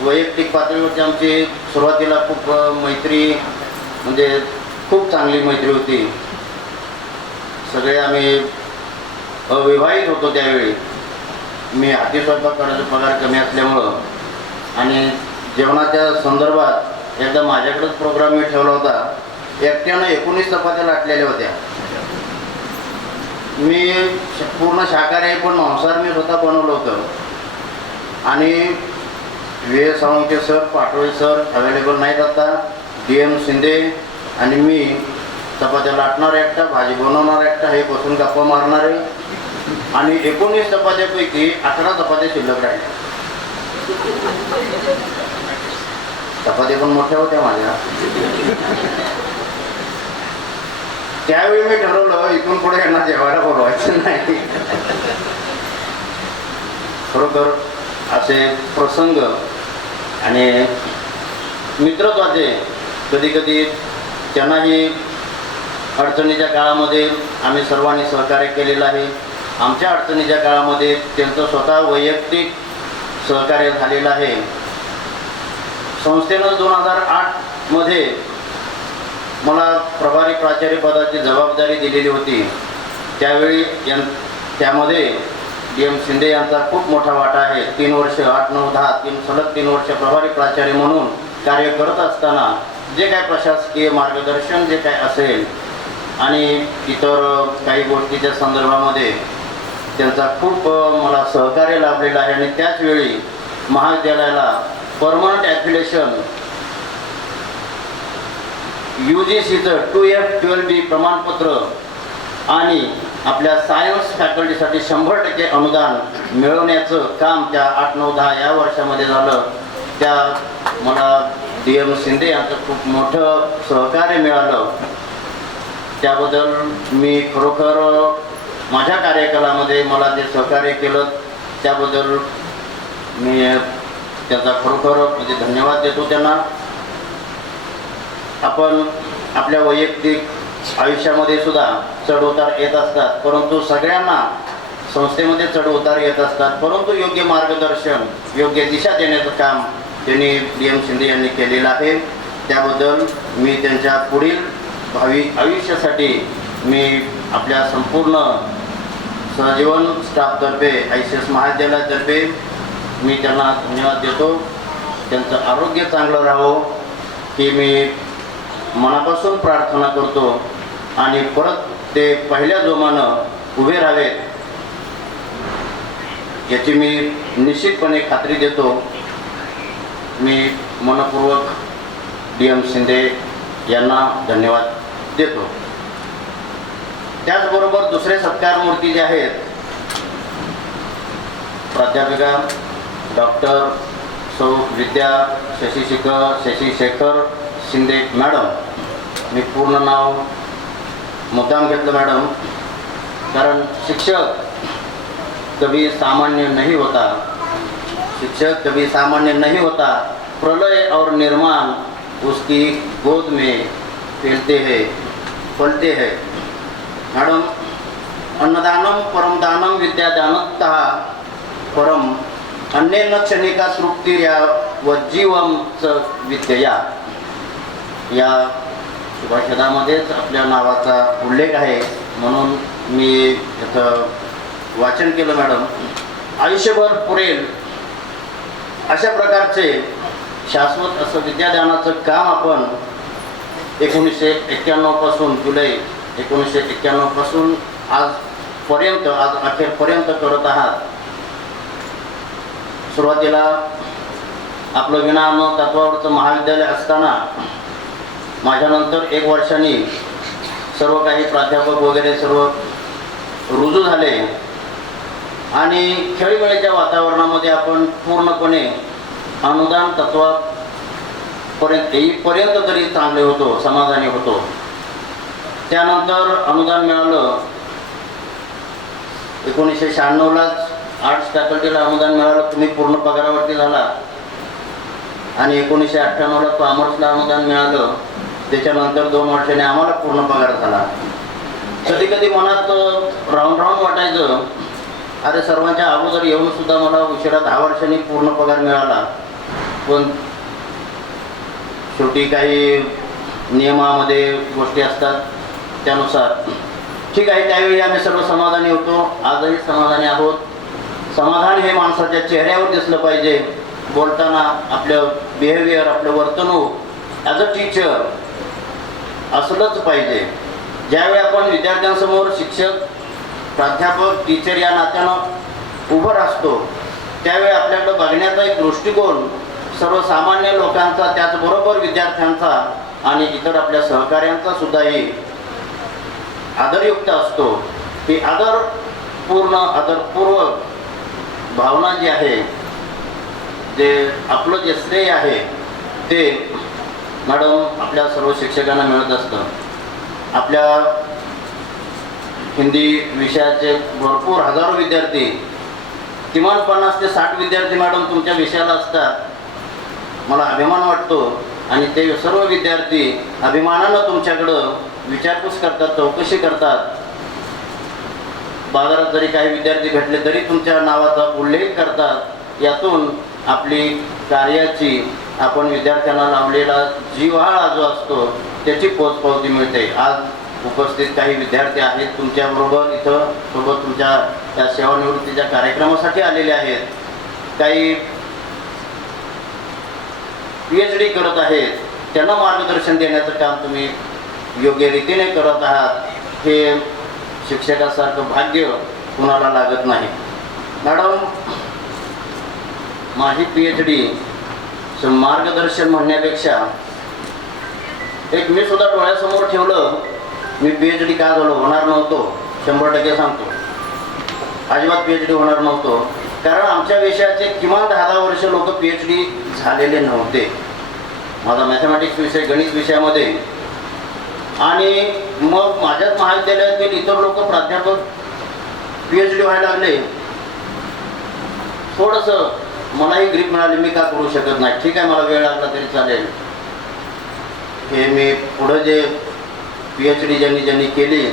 वैयक्तिक पातळीवरची आमची सुरुवातीला खूप मैत्री, म्हणजे खूप चांगली मैत्री होती. सगळे आम्ही अविवाहित होतो त्यावेळी. मी हाती स्वयंपाक करायचा पगार कमी असल्यामुळं आणि जेवणाच्या संदर्भात एकदा माझ्याकडेच प्रोग्राम मी ठेवला होता. एकट्यानं 19 चपात्या लाटलेल्या होत्या. मी पूर्ण शाकाहारी आहे, पण मांसाहार मी स्वतः बनवलं होतं. आणि VS Salunkhe sir, Patole sir available नाहीत आता. DM शिंदे आणि मी चपात्या लाटणार एकटा, भाजी बनवणार एकटा, हे बसून गप्पा मारणारे. आणि 19 चपात्यापैकी 18 चपात्या शिल्लक राहिल्या. चपात्या पण मोठ्या होत्या माझ्या. त्यावेळी मी ठरवलं इथून पुढे यांना जेवायला बोलवायचं नाही. खरोखर असे प्रसंग आणि मित्रत्वाचे कधी कधी त्यांनाही अडचणीच्या काळामध्ये आम्ही सर्वांनी सहकार्य केलेलं आहे. आमच्या अडचणीच्या काळामध्ये त्यांचं स्वतः वैयक्तिक सहकार्य झालेलं आहे. संस्थेनं 2008मध्ये मला प्रभारी प्राचार्य पदाची जबाबदारी दिलेली होती. त्यावेळी त्यामध्ये DM शिंदे यांचा खूप मोठा वाटा आहे. 3 वर्ष 8, 9, 10 सलग 3 वर्ष प्रभारी प्राचार्य म्हणून कार्य करत असताना जे काय प्रशासकीय मार्गदर्शन जे काय असेल आणि इतर काही गोष्टीच्या संदर्भामध्ये त्यांचा खूप मला सहकार्य लाभलेलं आहे. आणि त्याचवेळी महाविद्यालयाला परमनंट ॲफिलिएशन UGCचं 2F12B प्रमाणपत्र आणि आपल्या सायन्स फॅकल्टीसाठी 100% अनुदान मिळवण्याचं काम त्या 8, 9, 10 या वर्षामध्ये झालं. त्या मला DM शिंदे यांचं खूप मोठं सहकार्य मिळालं. त्याबद्दल मी खरोखर माझ्या कार्यकालामध्ये मला ते सहकार्य केलं त्याबद्दल मी त्याचा खरोखर म्हणजे धन्यवाद देतो त्यांना. आपण आपल्या वैयक्तिक आयुष्यामध्ये सुद्धा चढउतार येत असतात, परंतु सगळ्यांना संस्थेमध्ये चढउतार येत असतात, परंतु योग्य मार्गदर्शन, योग्य दिशा देण्याचं काम त्यांनी DM शिंदे यांनी केलेलं आहे. त्याबद्दल मी त्यांच्या पुढील भावी आयुष्यासाठी मी आपल्या संपूर्ण सहजीवन स्टाफतर्फे ICS महाविद्यालयातर्फे मी त्यांना धन्यवाद देतो. त्यांचं आरोग्य चांगलं राहावं ही मी मनापासून प्रार्थना करतो आणि परत ते पहिल्या जोमानं उभे राहावेत याची मी निश्चितपणे खात्री देतो. मी मनपूर्वक DM शिंदे यांना धन्यवाद देतो. त्याचबरोबर दुसरे सत्कारमूर्ती जे आहेत प्राध्यापिका डॉक्टर सौ विद्या शशिशेखर शिंदे मॅडम, मी पूर्ण नाव मुद्दाम घेतलं मॅडम, कारण शिक्षक कभी सामान्य नहीं होता, शिक्षक कभी सामान्य नहीं होता, प्रलय और निर्माण उसकी गोद में फैलते हैं, फलते हैं। मैडम, अन्नदानम परमदानम विद्यादानतः परम अन्येन क्षणिका तृप्तिर्या व जीवम च विद्यया, या सुभाषितामध्येच आपल्या नावाचा उल्लेख आहे, म्हणून मी इथं वाचन केलं। मॅडम, आयुष्यभर पुरेल अशा प्रकारचे शाश्वत असं विद्यादानाचं काम आपण 1991 पासून, जुलै 1991 पासून आजपर्यंत, आज अखेरपर्यंत करत आहात। सुरुवातीला आपलं विनामूल्य तत्वावरचं महाविद्यालय असताना माझ्यानंतर 1 वर्षांनी सर्व काही प्राध्यापक वगैरे सर्व रुजू झाले आणि खेळीमेळीच्या वातावरणामध्ये आपण पूर्णपणे अनुदान तत्वापर्यंत येईपर्यंत तरी चांगले होतो, समाधानी होतो। त्यानंतर अनुदान मिळालं 1996लाच आर्ट्स फॅकल्टीला अनुदान मिळालं, तुम्ही पूर्ण पगारावरती झाला आणि 1998ला कॉमर्सला अनुदान मिळालं, त्याच्यानंतर 2 वर्षांनी आम्हाला पूर्ण पगार झाला। कधी कधी मनात राहून वाटायचं, अरे सर्वांच्या अगोदर येऊन सुद्धा मला उशिरा 10 वर्षांनी पूर्ण पगार मिळाला, पण शेवटी काही नियमामध्ये गोष्टी असतात त्यानुसार ठीक आहे। त्यावेळी आम्ही सर्व समाधानी होतो, आजही समाधानी आहोत। समाधान हे माणसाच्या चेहऱ्यावर दिसलं पाहिजे, बोलताना आपलं बिहेवियर, आपलं वर्तणूक ॲज अ टीचर असलंच पाहिजे। ज्यावेळी आपण विद्यार्थ्यांसमोर शिक्षक, प्राध्यापक, टीचर या नात्यानं उभं असतो, त्यावेळी आपल्याकडे बघण्याचा एक दृष्टिकोन सर्वसामान्य लोकांचा, त्याचबरोबर विद्यार्थ्यांचा आणि इतर आपल्या सहकाऱ्यांचा सुद्धाही आदरयुक्त असतो। ती आदरपूर्वक भावना जी आहे, जे आपलं जे श्रेय आहे ते मॅडम आपल्या सर्व शिक्षकांना मिळत असतं। आपल्या हिंदी विषयाचे भरपूर हजारो विद्यार्थी, किमान 50 ते 60 विद्यार्थी मॅडम तुमच्या विषयाला असतात। मला अभिमान वाटतो आणि ते सर्व विद्यार्थी अभिमानानं तुमच्याकडं विचारपूस करतात, चौकशी करतात। बाजारात जरी काही विद्यार्थी भेटले तरी तुमच्या नावाचा उल्लेख करतात। यातून आपली कार्याची, आपण विद्यार्थ्यांना लावलेला जिव्हाळा जो असतो त्याची पोचपावती मिळते। आज उपस्थित काही विद्यार्थी आहेत तुमच्याबरोबर इथं सोबत, तुमच्या त्या सेवानिवृत्तीच्या कार्यक्रमासाठी आलेले आहेत। काही PhD करत आहेत, त्यांना मार्गदर्शन देण्याचं काम तुम्ही योग्य रीतीने करत आहात। हे शिक्षकासारखं भाग्य कुणाला लागत नाही। मॅडम, माझी PhD मार्गदर्शन म्हणण्यापेक्षा एक मी सुद्धा डोळ्यासमोर ठेवलं, मी PhD का झालो, होणार नव्हतो, 100% सांगतो, अजिबात PhD होणार नव्हतो। कारण आमच्या विषयाचे किमान 10 वर्ष लोक PhD झालेले नव्हते। माझा मॅथमॅटिक्स विषय, गणित विषयामध्ये, आणि मग माझ्याच महाविद्यालयातील इतर लोक प्राध्यापक PhD व्हायला लागले। थोडंसं मलाही ग्रीप मिळाली, मी का करू शकत नाही, ठीक आहे मला वेळ लागला तरी चालेल। हे मी पुढं जे PhD ज्यांनी केली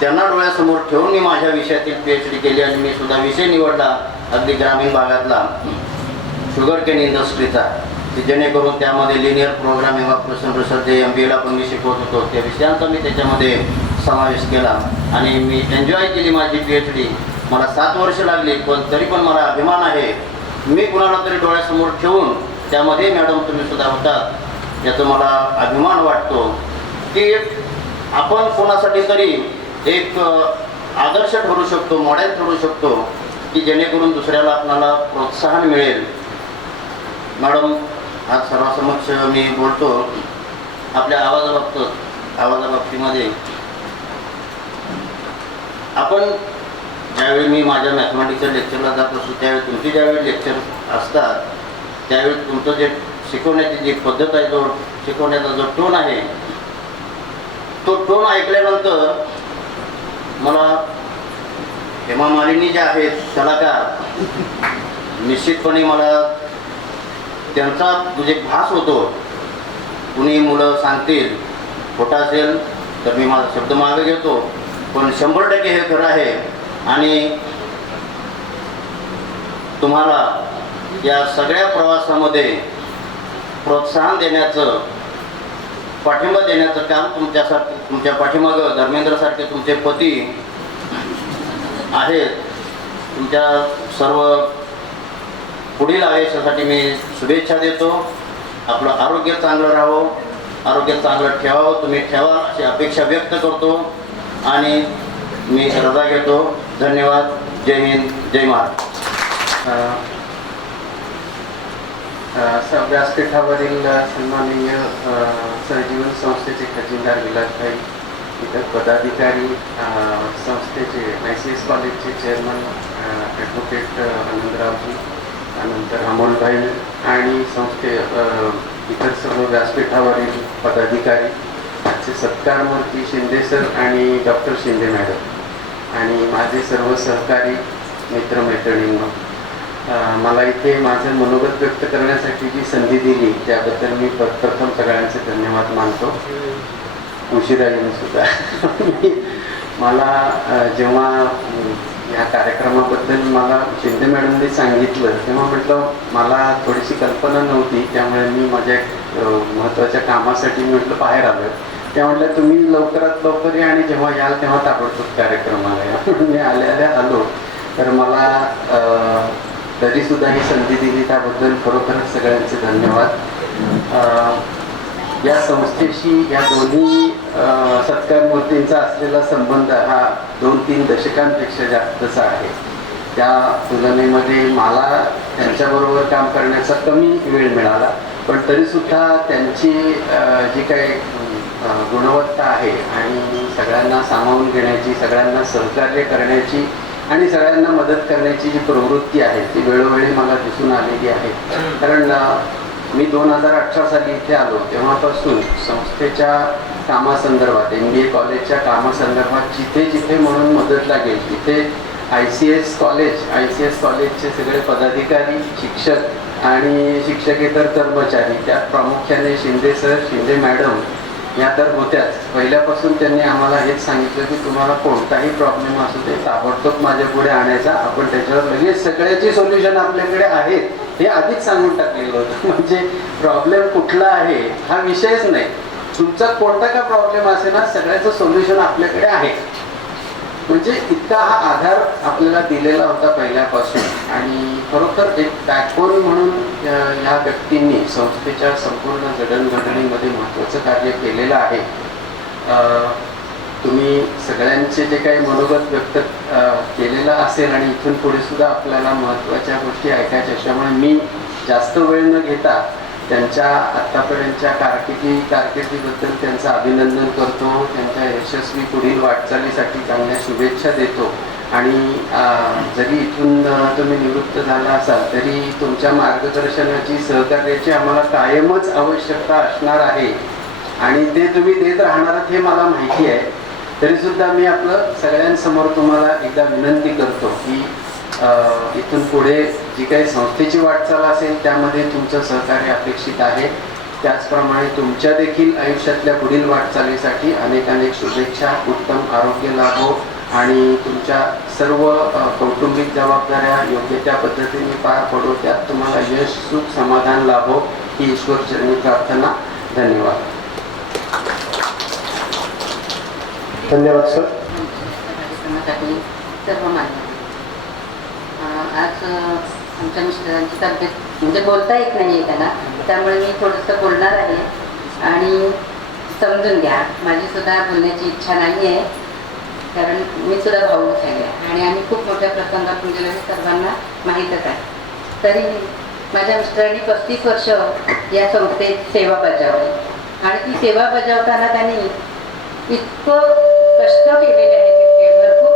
त्यांना डोळ्यासमोर ठेवून मी माझ्या विषयातील PhD केली आणि मी सुद्धा विषय निवडला अगदी ग्रामीण भागातला शुगर केन इंडस्ट्रीचा, की जेणेकरून त्यामध्ये लिनियर प्रोग्रामिंग ऑपरेशन रिसर्च MBAला पण मी शिकवत होतो, त्या विषयांचा मी त्याच्यामध्ये समावेश केला आणि मी एन्जॉय केली माझी PhD। मला 7 वर्ष लागली, पण तरी पण मला अभिमान आहे, मी कुणाला तरी डोळ्यासमोर ठेवून त्यामध्ये मॅडम तुम्ही सुद्धा होतात याचा मला अभिमान वाटतो, की आपण कोणासाठी तरी एक आदर्श ठरू शकतो, मॉडेल ठरू शकतो, की जेणेकरून दुसऱ्याला आपल्याला प्रोत्साहन मिळेल। मॅडम, आज सर्वांसमक्ष मी बोलतो आपल्या आवाजाबाबतीमध्ये। आपण ज्यावेळी मी माझ्या मॅथमॅटिक्सच्या लेक्चरला जात असतो, त्यावेळी तुमची ज्यावेळी लेक्चर असतात त्यावेळी तुमचं जे शिकवण्याची जी पद्धत आहे, जो शिकवण्याचा जो टोन आहे, तो टोन ऐकल्यानंतर मला हेमा मालिनी ज्या आहेत कलाकार, निश्चितपणे मला त्यांचा म्हणजे भास होतो. कुणी मुलं सांगतील खोटा असेल तर मी माझा शब्द मागे घेतो, पण 100% हे खरं आहे. आणि तुम्हाला या सगळ्या प्रवासामध्ये प्रोत्साहन देण्याचं, पाठिंबा देण्याचं काम तुमच्या पाठीमागं धर्मेंद्रसारखे तुमचे पती आहेत. तुमच्या सर्व पुढील आयुष्यासाठी मी शुभेच्छा देतो. आपलं आरोग्य चांगलं राहावं, आरोग्य चांगलं ठेवावं, तुम्ही ठेवा अशी अपेक्षा व्यक्त करतो आणि मी रजा घेतो. धन्यवाद. जय हिंद, जय महाराष्ट्र. व्यासपीठावरील सन्माननीय सहजीवन संस्थेचे खजिनदार विलासभाई, इतर पदाधिकारी, संस्थेचे ICS कॉलेजचे चेअरमन ॲडव्होकेट आनंदरावजी, त्यानंतर अमोलभाई आणि इतर सर्व व्यासपीठावरील पदाधिकारी, आजचे सत्कारमूर्ती शिंदे सर आणि डॉक्टर शिंदे मॅडम आणि माझे सर्व सहकारी मित्रमैत्रिणींनो, मला इथे माझं मनोगत व्यक्त करण्यासाठी जी संधी दिली त्याबद्दल मी प्रथम सगळ्यांचे धन्यवाद मानतो. उशिरा येऊन सुद्धा मला जेव्हा ह्या कार्यक्रमाबद्दल मला शिंदे मॅडमने सांगितलं तेव्हा म्हटलं मला थोडीशी कल्पना नव्हती, त्यामुळे मी माझ्या महत्त्वाच्या कामासाठी म्हटलं बाहेर आलो. त्या म्हटलं तुम्ही लवकरात लवकर या आणि जेव्हा याल तेव्हा ताबडतोब कार्यक्रमाला या. मी आल्या आलो. तर मला तरीसुद्धा ही संधी दिली त्याबद्दल खरोखरच सगळ्यांचे धन्यवाद. या संस्थेशी या दोन्ही सत्कारमूर्तींचा असलेला संबंध हा 2-3 दशकांपेक्षा जास्तचा आहे. त्या तुलनेमध्ये मला त्यांच्याबरोबर काम करण्याचा कमी वेळ मिळाला, पण तरीसुद्धा त्यांची जी काही गुणवत्ता आहे आणि सगळ्यांना सामावून घेण्याची, सगळ्यांना सहकार्य करण्याची आणि सगळ्यांना मदत करण्याची जी प्रवृत्ती आहे ती वेळोवेळी मला दिसून आलेली आहे. कारण मी 2018 साली इथे आलो तेव्हापासून संस्थेच्या कामासंदर्भात, MBA कॉलेजच्या कामासंदर्भात जिथे जिथे म्हणून मदत लागेल तिथे ICS कॉलेजचे सगळे पदाधिकारी, शिक्षक आणि शिक्षकेतर कर्मचारी, त्यात प्रामुख्याने शिंदे सर, शिंदे मॅडम या तर होत्याच. पहिल्यापासून त्यांनी आम्हाला हेच सांगितलं की तुम्हाला कोणताही प्रॉब्लेम असू दे ताबडतोब माझ्या पुढे आणायचा, आपण त्याच्यावर लगेच सगळ्याची सोल्युशन आपल्याकडे आहेत हे आधीच सांगून टाकलेलं होतं. म्हणजे प्रॉब्लेम कुठला आहे हा विषयच नाही, तुमचा कोणता का प्रॉब्लेम असेल ना सगळ्याचं सोल्युशन आपल्याकडे आहे. म्हणजे इतका हा आधार आपल्याला दिलेला होता पहिल्यापासून. आणि खरोखर एक बॅकबोन म्हणून ह्या व्यक्तींनी संस्थेच्या संपूर्ण जडणघडणीमध्ये महत्त्वाचं कार्य केलेलं आहे. तुम्ही सगळ्यांचे जे काही मनोगत व्यक्त केलेलं असेल आणि इथून पुढे सुद्धा आपल्याला महत्त्वाच्या गोष्टी ऐकायच्या, त्यामुळे मी जास्त वेळ न घेता त्यांच्या आत्तापर्यंतच्या कारकिर्दीबद्दल त्यांचं अभिनंदन करतो. त्यांच्या यशस्वी पुढील वाटचालीसाठी चांगल्या शुभेच्छा देतो. आणि जरी इथून तुम्ही निवृत्त झाला असाल तरी तुमच्या मार्गदर्शनाची, सहकार्याची आम्हाला कायमच आवश्यकता असणार आहे आणि ते तुम्ही देत राहणार हे मला माहिती आहे. तरीसुद्धा मी आपलं सगळ्यांसमोर तुम्हाला एकदा विनंती करतो की इथून पुढे जी काही संस्थेची वाटचाल असेल त्यामध्ये तुमचं सहकार्य अपेक्षित आहे. त्याचप्रमाणे तुमच्या देखील आयुष्यातल्या पुढील वाटचालीसाठी अनेक शुभेच्छा. उत्तम आरोग्य लाभो आणि तुमच्या सर्व कौटुंबिक जबाबदाऱ्या योग्य त्या पद्धतीने पार पडो, त्यात तुम्हाला यश, सुख, समाधान लाभो ही ईश्वरचरणी प्रार्थना. धन्यवाद. धन्यवाद सर. सर्व मान्य. आज आमच्या मिस्टरांची तब्येत म्हणजे बोलता येत नाही आहे त्यांना, त्यामुळे मी थोडंसं बोलणार आहे आणि समजून घ्या. माझी सुद्धा बोलण्याची इच्छा नाही आहे कारण मी सुद्धा भाऊच आहे आणि आम्ही खूप मोठ्या प्रसंगातून गेलो हे सर्वांना माहीतच आहे. तरी माझ्या मिस्टरांनी 35 वर्ष या संस्थेत सेवा बजावली आणि ती सेवा बजावताना त्यांनी इतकं कष्ट केलेले आहेत, इतके भरपूर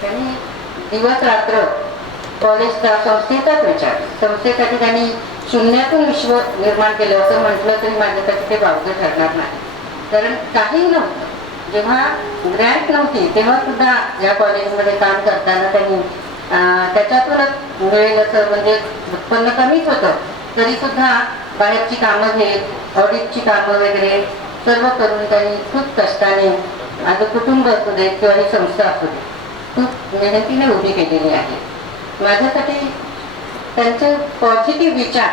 त्यांनी दिवस रात्र कॉलेजचा संस्थेचाच विचार, संस्थेसाठी त्यांनी शून्यातून विश्व निर्माण केलं असं म्हटलं तरी माझ्यासाठी ते वावगं ठरणार नाही. कारण काहीही नव्हतं, जेव्हा ग्रँट नव्हती तेव्हा सुद्धा या कॉलेजमध्ये काम करताना त्यांनी त्याच्यातूनच मिळेल असं म्हणजे उत्पन्न कमीच होतं तरी सुद्धा बाहेरची कामं घेत ऑडिटची कामं वगैरे सर्व करून त्यांनी खूप कष्टाने माझं कुटुंब असू दे किंवा ही संस्था असू दे खूप मेहनतीने उभी केलेली आहे. माझ्यासाठी त्यांचे पॉझिटिव्ह विचार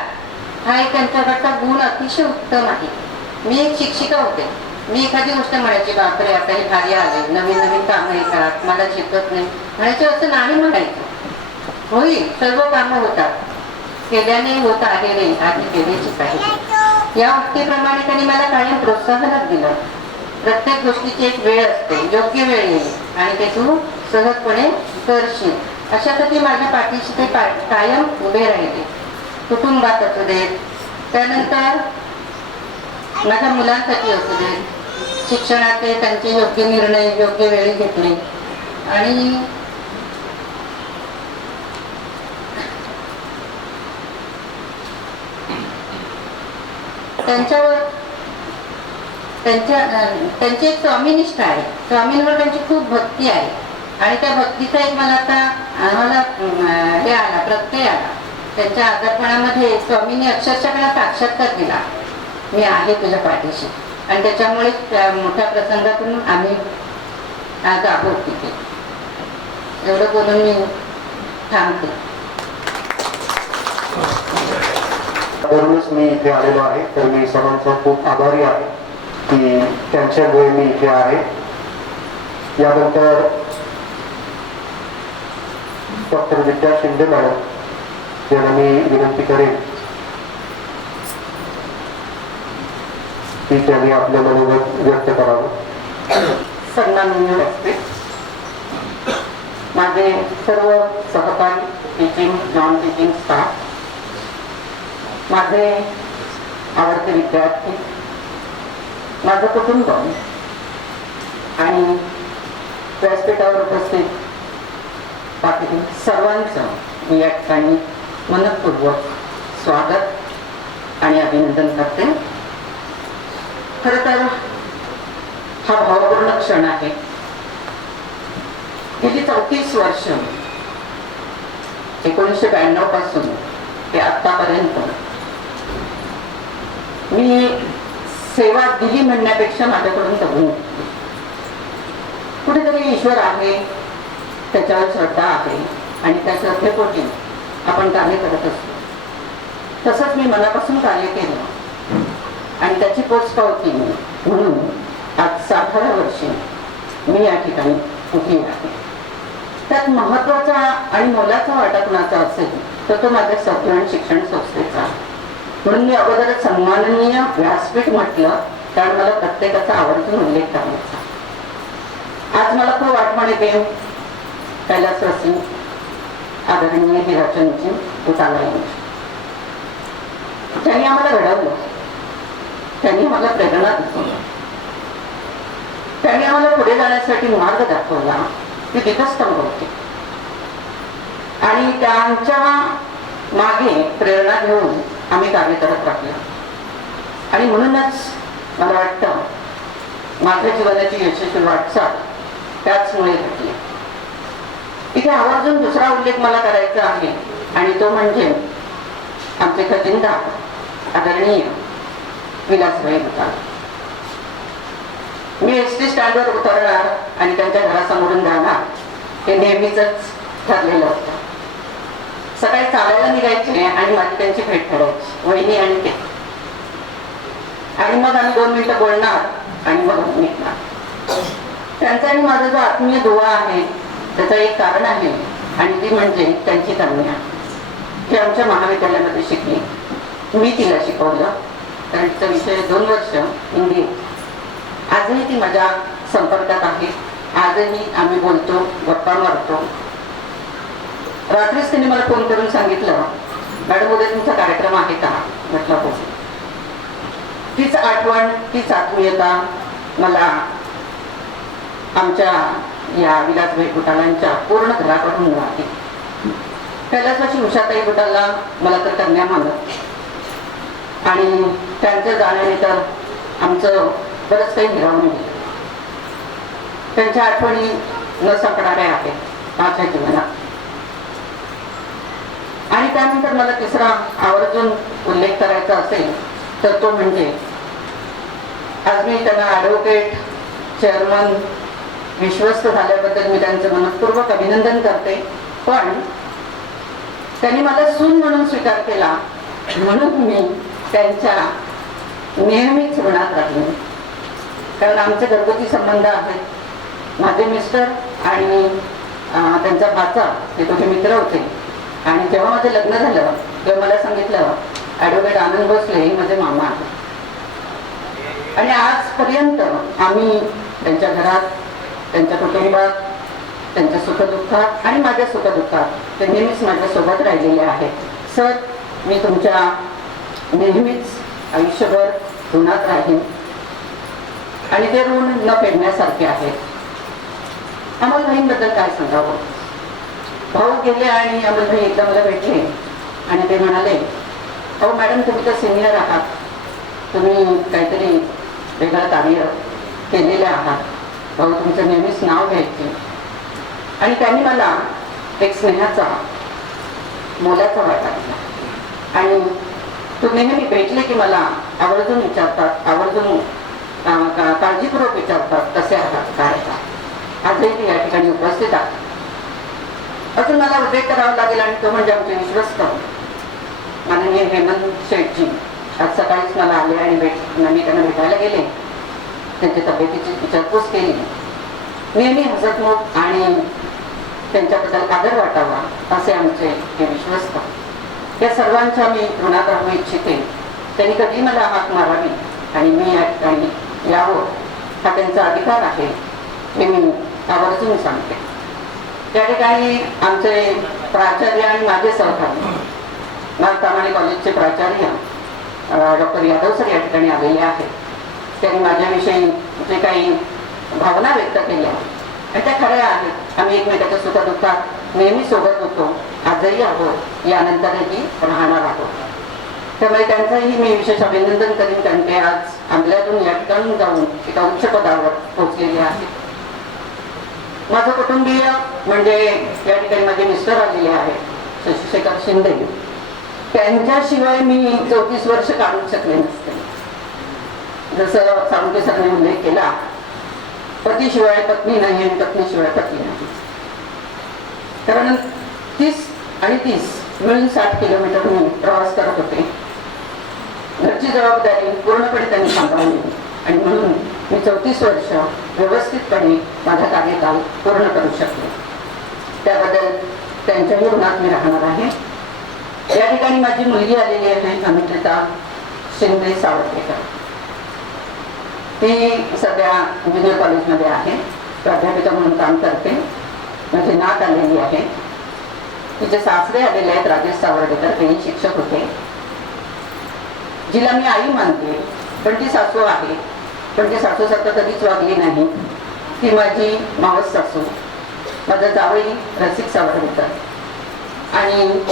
हा एक त्यांच्याकडचा गुण अतिशय उत्तम आहे. मी एक शिक्षिका होते. मी एखादी गोष्ट म्हणायची बापरे आता हे भारी आले नवीन नवीन कामं येतात मला शिकत नाही म्हणायचे असं नाही म्हणायचं. होईल सर्व कामं होतात केल्याने होत आहे रे आधी केल्याची पाहिजे या उक्तीप्रमाणे त्यांनी मला कायम प्रोत्साहनच दिलं. प्रत्येक गोष्टीची एक वेळ असते योग्य वेळ येईल आणि ते तू सहजपणे करशील अशासाठी माझ्या पाठीशी ते कायम उभे राहिले. कुटुंबात असू देत त्यानंतर माझ्या मुलांसाठी असू देत शिक्षणाचे त्यांचे योग्य निर्णय योग्य वेळी घेतले आणि त्यांची एक स्वामीनिष्ठा आहे. स्वामींवर त्यांची खूप भक्ती आहे आणि त्या भक्तीचा एक मला आता आम्हाला हे आला प्रत्यय आला. त्यांच्या आजारपणामध्ये स्वामींनी अक्षरशः मला साक्षात्कार दिला मी आहे तुझ्या पाठीशी आणि त्याच्यामुळे त्या मोठ्या प्रसंगातून आम्ही आज आहोत तिथे. एवढं बोलून मी थांबते. म्हणूनच मी इथे आलेलो आहे तर मी सर्वांचा खूप आभारी आहे की त्यांच्यामुळे मी इथे आहे. यानंतर डॉक्टर विद्या शिंदे मॅडम यांना मी विनंती करेन की त्यांनी आपलं मनोगत व्यक्त करावं. सन्माननीय व्यक्ती माझे सर्व सहकारी टीचिंग नॉन टीचिंग स्टाफ माझे आवडते विद्यार्थी माझं कुटुंब आणि व्यासपीठावर उपस्थित बाकी सर्वांचं मी या ठिकाणी मनपूर्वक स्वागत आणि अभिनंदन करते. खरं तर हा भावपूर्ण क्षण आहे. गेली 34 वर्ष 1992 पासून ते आतापर्यंत मी सेवा दिली म्हणण्यापेक्षा माझ्याकडून जगून कुठेतरी ईश्वर आहे त्याच्यावर श्रद्धा आहे आणि त्या श्रद्धेपोटी आपण कार्य करत असतो. तसंच मी मनापासून कार्य केलं आणि त्याची पोचपावती म्हणून आज 60व्या वर्षी मी या ठिकाणी उभी आहे. त्यात महत्वाचा आणि मोलाचा वाटा कुणाचा असेल तर तो माझ्या सत्वण शिक्षण संस्थेचा. म्हणून मी अगोदरच सन्माननीय व्यासपीठ म्हटलं कारण मला प्रत्येकाचा आवर्जून उल्लेख करायचा. आज मला खूप आठवण येते कैलासवासी आदरणीय हिराचंदजी उटाला यांची. त्यांनी आम्हाला घडवलं त्यांनी आम्हाला प्रेरणा दिली त्यांनी आम्हाला पुढे जाण्यासाठी मार्ग दाखवला की दीपस्तंभ होते आणि त्यांच्या मागे प्रेरणा घेऊन आम्ही कार्य करत राहिलो आणि म्हणूनच मला वाटतं माझ्या जीवनाची यशस्वी वाटचाल त्याचमुळे घडली. इथे आवर्जून दुसरा उल्लेख मला करायचा आहे आणि तो म्हणजे आमचे खजिनदार आदरणीय विलासभाई बुटाळ. मी एसटी स्टँडवर उतरणार आणि त्यांच्या घरासमोरून जाणार हे नेहमीच ठरलेलं होतं. सकाळी चालायला निघायचे आणि माझी त्यांची भेट ठरायची वहिनी आणि ते आणि मग आम्ही 2 मिनिटं बोलणार आणि मग निघणार. त्यांचा आणि माझा जो आत्मीय दुवा आहे त्याचं एक कारण आहे आणि ती म्हणजे त्यांची कन्या जी आमच्या महाविद्यालयामध्ये शिकली. मी तिला शिकवलं कारण तिचा विषय 2 वर्ष हिंदी. आजही ती माझ्या संपर्कात आहे. आजही आम्ही बोलतो गप्पा मारतो. रात्रीच तिने मला फोन करून सांगितलं मॅडम उद्या तुमचा कार्यक्रम आहे का म्हटलं हो. तीच आठवण तीच आत्मीयता मला आमच्या या विलासभाई बुटालांच्या पूर्ण घराकडून मिळाली. कैलासवासी उषाताई बुटाला मला तर कन्या मानत आणि त्यांच्या जाण्याने तर आमचं बरंच काही हिरावून गेलं. त्यांच्या आठवणी न संपणाऱ्या आहेत माझ्या जीवनात. आणि त्यानंतर मला तिसरा आवर्जून उल्लेख करायचा असेल तर तो म्हणजे आज मी त्यांना ॲडव्होकेट चेअरमन विश्वस्त झाल्याबद्दल मी त्यांचं मनपूर्वक अभिनंदन करते. पण त्यांनी मला सून म्हणून स्वीकार केला म्हणून मी त्यांच्या नेहमीच ऋणात राहिले. कारण आमचे घरगुती संबंध आहेत. माझे मिस्टर आणि त्यांचा भाचा हे दोघे मित्र होते. आणि जेव्हा माझं लग्न झालं तेव्हा मला सांगितलं ॲडव्होकेट आनंद भोसले हे माझे मामा आहेत. आणि आजपर्यंत आम्ही त्यांच्या घरात, त्यांच्या कुटुंबात, त्यांच्या सुखदुःखात आणि माझ्या सुखदुःखात ते नेहमीच माझ्यासोबत राहिलेले आहेत. सर, मी तुमच्या नेहमीच आयुष्यभर ऋणात राहीन आणि ते ऋण न फेडण्यासारखे आहे. अमोलभाईंबद्दल काय सांगावं. भाऊ गेले आणि अमोलभाई एकदा मला भेटले आणि ते म्हणाले, अहो मॅडम तुम्ही तर सिनियर आहात, तुम्ही काहीतरी वेगळं कार्य केलेलं आहात, भाऊ तुमचं नेहमीच नाव घ्यायचे. आणि त्यांनी मला एक स्नेहाचा मोलाचा वाटा दिला. आणि तो नेहमी भेटले की मला आवर्जून विचारतात, आवर्जून काळजीपूर्वक विचारतात कसे आहात, काय आहात. आजही ते या ठिकाणी उपस्थित आहेत. अजून मला उल्लेख करावा लागेल आणि तो म्हणजे आमचे विश्वस्त माननीय हेमंत शेठजी. आज सकाळीच मला आले आणि मी त्यांना भेटायला गेले, त्यांच्या तब्येतीची विचारपूस केली. नेहमी हसतमुख आणि त्यांच्याबद्दल आदर वाटावा असे आमचे हे विश्वस्त. या सर्वांच्या मी ऋणात राहू इच्छिते. त्यांनी कधी मला हाक मारावी आणि मी या ठिकाणी यावं हा त्यांचा अधिकार आहे हे मी आवर्जून सांगते. त्या ठिकाणी आमचे प्राचार्य आणि माझे सहकारी नागतामाणे कॉलेजचे प्राचार्य डॉक्टर यादव सर या ठिकाणी आलेले आहेत. त्यांनी माझ्याविषयी जे काही भावना व्यक्त केल्या आणि त्या खऱ्या आहेत. आम्ही एकमेकाच्या सुखदुःखात नेहमी सोबत होतो, आजही आहोत, यानंतरही राहणार आहोत. त्यामुळे त्यांचंही मी विशेष अभिनंदन करीन कारण ते आज आपल्यातून या ठिकाणी जाऊन एका उच्च पदावर पोहोचलेले आहेत. माझं कुटुंबीय म्हणजे या ठिकाणी माझे मिस्टर आलेले आहेत शशिशेखर शिंदे. त्यांच्याशिवाय मी 34 वर्ष काढू शकले नसते. जसं साळुंखे सरांनी उल्लेख केला, पतीशिवाय पत्नी नाही आणि पत्नीशिवाय पती नाही. कारण 30 आणि 30 मिळून 60 किलोमीटर मी प्रवास करत होते. घरची जबाबदारी पूर्णपणे त्यांनी सांभाळली आणि म्हणून मी 34 वर्ष व्यवस्थितपणे माझा कार्यकाल पूर्ण करू शकले. त्याबद्दल त्यांच्याही ऋणात मी राहणार आहे. या ठिकाणी माझी मुलगी आलेली आहे अमित्रिता शिंदे सावरकेकर. ती सध्या ज्युनियर कॉलेजमध्ये आहे, प्राध्यापिका म्हणून काम करते. माझी नात आलेली आहे. तिचे सासरे आलेले आहेत राजेश सावरकेकर, तेही शिक्षक होते. जिला मी आई मानते पण ती सासू आहे. पण ती सासूसारखं कधीच वागली नाही. ती माझी मावस सासू, माझा जावई रसिक सावरकेकर आणि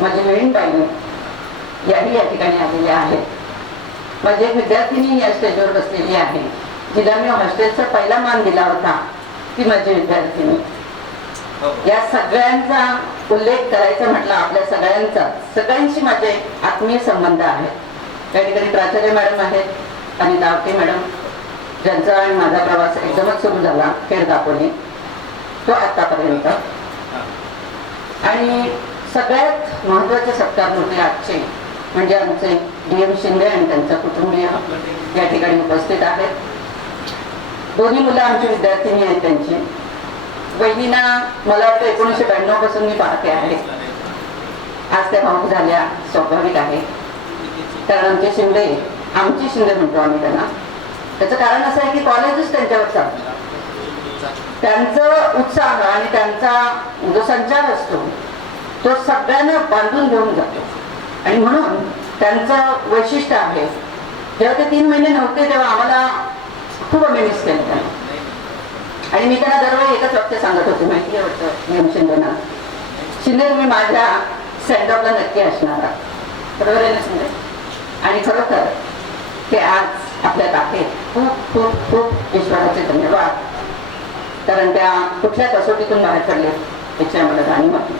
माझी बहीणबाई याही या ठिकाणी आलेल्या आहेत. माझी एक विद्यार्थिनी या स्टेजवर बसलेली आहे. जिला मी हॉस्टेलचा पहिला मान दिला होता ती माझी विद्यार्थिनी. या सगळ्यांचा उल्लेख करायचा म्हटला आपल्या सगळ्यांशी माझे आत्मीय संबंध आहेत. त्या ठिकाणी प्राचार्य मॅडम आहेत आणि दावटे मॅडम, ज्यांचा आणि माझा प्रवास एकदमच सुरू झाला खेड दापोली तो आतापर्यंत. आणि सगळ्यात महत्वाचे सत्कार होते आजचे म्हणजे आमचे DM शिंदे आणि त्यांचा कुटुंबीय या ठिकाणी उपस्थित आहेत. दोन्ही मुलं आमची विद्यार्थिनी आहेत. त्यांची बहिणींना मला वाटतं 1992 पासून मी पाहते आहे. आज त्या भाऊक झाल्या स्वाभाविक आहे. कारण आमची शिंदे म्हणतो आम्ही त्यांना. त्याचं कारण असं आहे की कॉलेजच त्यांच्यावर चालतं. त्यांचा उत्साह आणि त्यांचा जो संचार असतो तो सगळ्यांना बांधून घेऊन जातो. आणि म्हणून त्यांचं वैशिष्ट्य आहे. जेव्हा ते 3 महिने नव्हते तेव्हा आम्हाला खूप आम्ही मिस केलं त्यांना. आणि मी त्यांना दरवेळी एकच वाक्य सांगत होते, माहिती आहे वाटतं DM शिंदेना, शिंदे तुम्ही माझ्या सेंडऑफला नक्की असणार आहात. बरोबर आहे ना शिंदे? आणि खरोखर ते आज आपल्यात आहेत. खूप खूप खूप ईश्वराचे धन्यवाद. कारण त्या कुठल्या कसोटीतून बाहेर पडले याची आम्हाला जाणीव आहे.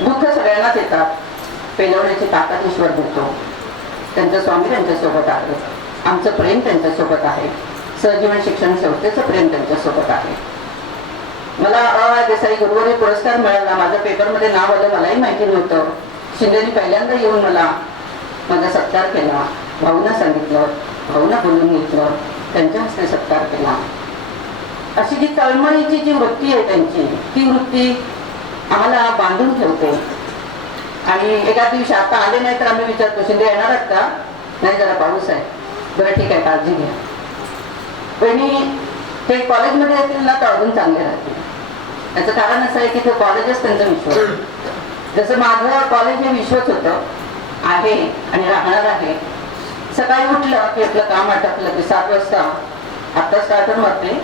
दुःख सगळ्यांनाच येतात, पेलवण्याची ताकद ईश्वर देतो. त्यांचं स्वामी त्यांच्यासोबत आहे, आमचं प्रेम त्यांच्यासोबत आहे, सहजीवन शिक्षण संस्थेचं प्रेम त्यांच्यासोबत आहे. मला देसाई गुरुवारी पुरस्कार मिळाला, माझ्या पेपरमध्ये नाव आलं, मलाही माहिती नव्हतं. शिंदेनी पहिल्यांदा येऊन मला माझा सत्कार केला, भाऊंना सांगितलं, भाऊंना बोलून घेतलं, त्यांच्या हस्ते सत्कार केला. अशी जी तळमळीची जी वृत्ती आहे त्यांची, ती वृत्ती आम्हाला बांधून ठेवते. आणि एका दिवशी आता आले नाही तर आम्ही विचारतो, शिंदे येणार आहात का? नाही, जरा पाऊस आहे. बरं ठीक आहे, काळजी घ्या. वहिनी ते कॉलेजमध्ये येतील ना तर अजून चांगले राहतील. याचं कारण असं आहे की ते कॉलेजच त्यांचं विश्व, जसं माझं कॉलेज हे विश्वच होतं, आहे आणि राहणार आहे. सकाळी उठलं की आपलं काम आटपलं की 7 वाजता आत्ता स्टार्टर मारते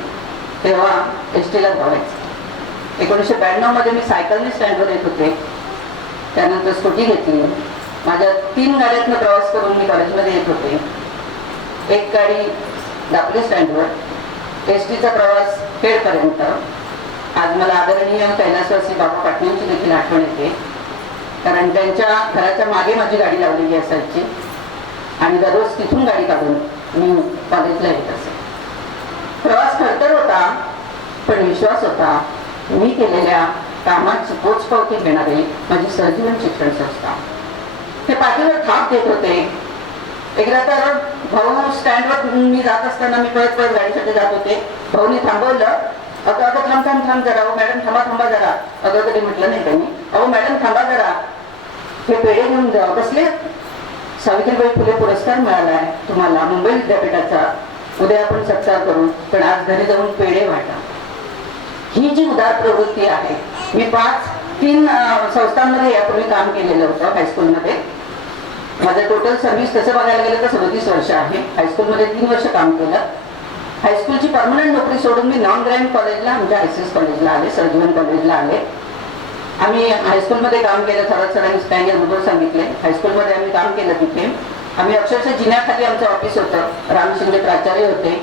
तेव्हा एसटीला धावायचं. 1992 मध्ये मी सायकलने स्टँडवर येत होते, त्यानंतर स्कूटी घेतली. माझ्या 3 गाड्यातनं प्रवास करून मी कॉलेजमध्ये येत होते. एक गाडी दापोली स्टँडवर, एसटीचा प्रवास खेडपर्यंत. आज मला आदरणीय कैलासवासी बाबा पाटणींची देखील आठवण येते, कारण त्यांच्या घराच्या मागे माझी गाडी लावलेली असायची आणि दररोज तिथून गाडी काढून मी कॉलेजला येत असे. प्रवास खडतर होता पण विश्वास होता. मी केलेल्या कामाची पोचपावती घेणारी माझी सहजीवन शिक्षण संस्था ते पाठीवर थाप देत होते. एकदा तर भाऊ स्टँडवर मी जात असताना मी पळत पळत गाडीसाठी जात होते. भाऊनी थांबवलं, अगं अगं थांब थांब थांब जरा, अहो मॅडम थांबा थांबा जरा. अगं कधी म्हटलं नाही त्यांनी, अहो मॅडम थांबा जरा, हे पेढे घेऊन जा. कसले? सावित्रीबाई फुले पुरस्कार मिळाला आहे तुम्हाला मुंबई विद्यापीठाचा, उद्या आपण सत्कार करू, पण आज घरी जाऊन पेढे वाटा. ही जी उदार प्रवृत्ती आहे. मी 3 संस्थांमध्ये यापूर्वी काम केलेलं होतं. हायस्कूलमध्ये माझं टोटल सर्व्हिस तसं बघायला गेलं तर 37 वर्ष आहे. हायस्कूलमध्ये 3 वर्ष काम केलं. हायस्कूलची परमनंट नोकरी सोडून मी नॉन ग्रँड कॉलेजला, आमच्या ICS कॉलेजला आले, सहजीवन कॉलेजला आले. आम्ही हायस्कूलमध्ये काम केलं. थोडं सरांनी काही अनुभव सांगितले. हायस्कूलमध्ये आम्ही काम केलं. तिथे आम्ही अक्षरशः जिन्याखाली आमचं ऑफिस होतं. राम शिंदे प्राचार्य होते.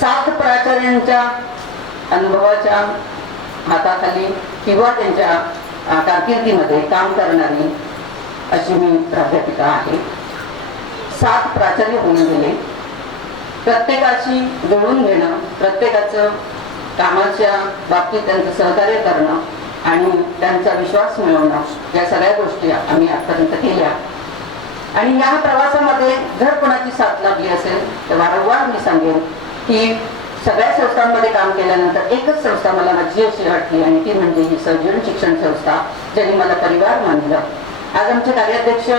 7 प्राचार्यांच्या अनुभवाच्या हाताखाली किंवा त्यांच्या कारकिर्दीमध्ये काम करणारी अशी मी प्राध्यापिका आहे. 7 प्राचार्य होऊन गेले. प्रत्येकाशी जुळून घेणं, प्रत्येकाचं कामाच्या बाबतीत त्यांचं सहकार्य करणं आणि त्यांचा विश्वास मिळवणं, या सगळ्या गोष्टी आम्ही आतापर्यंत केल्या. आणि या प्रवासामध्ये जर कोणाची साथ लागली असेल तर वारंवार मी सांगेन की सगळ्या संस्थांमध्ये काम केल्यानंतर एकच संस्था मला माझी अशी वाटली आणि ती म्हणजे ही सहजीवन शिक्षण संस्था, ज्यांनी मला परिवार मानलं. आज आमचे कार्याध्यक्ष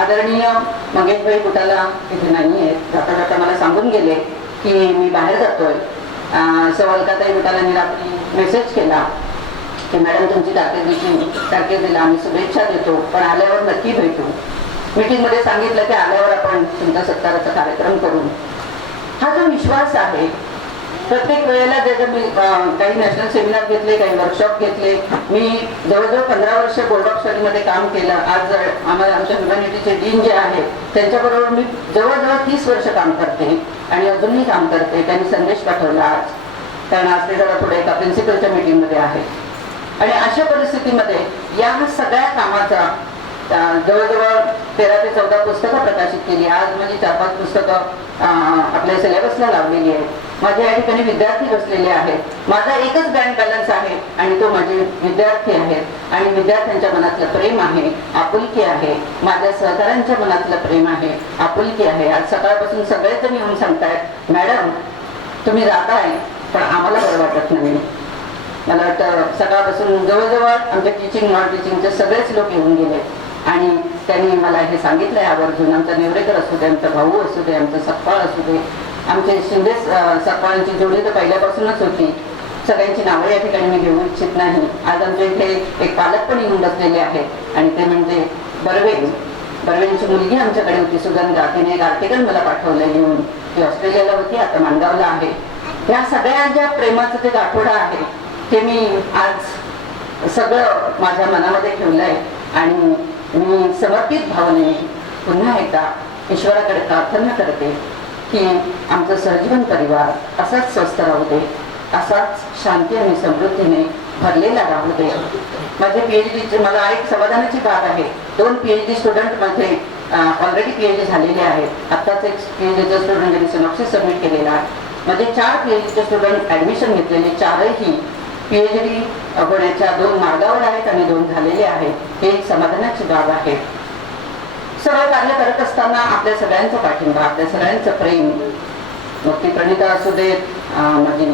आदरणीय मंगेशभाई बुटाला तिथे नाही आहेत. जाता जाता मला सांगून गेले की मी बाहेर जातोय. सवलकाताई बुटालांनी रात्री मेसेज केला की मॅडम तुमची कारकिर्दीला आम्ही शुभेच्छा देतो, पण आल्यावर नक्की भेटू. मीटिंगमध्ये सांगितलं की आल्यावर आपण तुमचा सत्काराचा कार्यक्रम करू. हा जो विश्वास आहे, प्रत्येक वेळेला ज्याचं मी काही नॅशनल सेमिनार घेतले, काही वर्कशॉप घेतले. मी जवळजवळ 15 वर्ष बोर्ड ऑफ स्टडीमध्ये काम केलं. आज आम्हाला आमच्या ह्युमॅनिटीचे डीन जे आहेत त्यांच्याबरोबर मी जवळजवळ 30 वर्ष काम करते आणि अजूनही काम करते. त्यांनी संदेश पाठवला आज, कारण आज ते जरा थोडे एका प्रिन्सिपलच्या मीटिंगमध्ये आहे. आणि अशा परिस्थितीमध्ये या सगळ्या कामाचा जवळजवळ 13 ते 14 पुस्तकं प्रकाशित केली. आज माझी 4-5 पुस्तकं आपल्या सिलेबसला लावलेली आहेत. माझ्या या ठिकाणी विद्यार्थी बसलेले आहेत. माझा एकच बँक बॅलन्स आहे आणि तो माझे विद्यार्थी आहेत. आणि विद्यार्थ्यांच्या मनातलं प्रेम आहे, आपुलकी आहे. माझ्या सहकाऱ्यांच्या मनातलं प्रेम आहे, आपुलकी आहे. आज सकाळपासून सगळेच जण येऊन सांगतायत मॅडम तुम्ही जाताय पण आम्हाला बरं वाटत नाही. मला वाटतं सकाळपासून जवळजवळ आमच्या टीचिंग नॉन टीचिंगचे सगळेच लोक येऊन गेले आणि त्यांनी मला हे सांगितलंय आवर्जून. आमचा नेवरेकर असू दे, आमचा भाऊ असू दे, आमचा सपकाळ असू दे, आमचे शिंदे सपकाळांची जोडी तर पहिल्यापासूनच होती. सगळ्यांची नावं या ठिकाणी मी घेऊ इच्छित नाही. आज आमच्या इथे एक पालक पण येऊन बसलेले आहेत आणि ते म्हणजे बर्वेंची मुलगी आमच्याकडे होती सुगंधा. तिने एक आर्टिकल मला पाठवलं येऊन. ती ऑस्ट्रेलियाला होती, आता माणगावला आहे. या सगळ्या ज्या प्रेमाचं ते गाठोडा आहे ते मी आज सगळं माझ्या मनामध्ये ठेवलंय आणि मी समर्पित भावनेने पुन्हा एकदा ईश्वराकडे प्रार्थना करते की आमचं सहजीवन परिवार असाच स्वस्थ राहू दे. असाच शांती आणि समृद्धीने भरलेला राहू दे. माझे PhD मला एक समाधानाची बाब आहे, 2 PhD स्टुडंट माझे ऑलरेडी PhD झालेले आहेत. आत्ताच एक PhDचा स्टुडंट ज्यांनी सिनॉप्सिस सबमिट केलेला आहे. माझे 4 PhDचे स्टुडंट ॲडमिशन घेतलेले, 4ही PhD होण्याच्या 2 मार्गावर आहेत आणि 2 झालेले आहेत. हे एक समाधानाची बाब आहे. सर्व कार्य करत असताना आपल्या सगळ्यांचा पाठिंबा, आपल्या सगळ्यांचं प्रेम, मग ती प्रणिता असू देत, माझी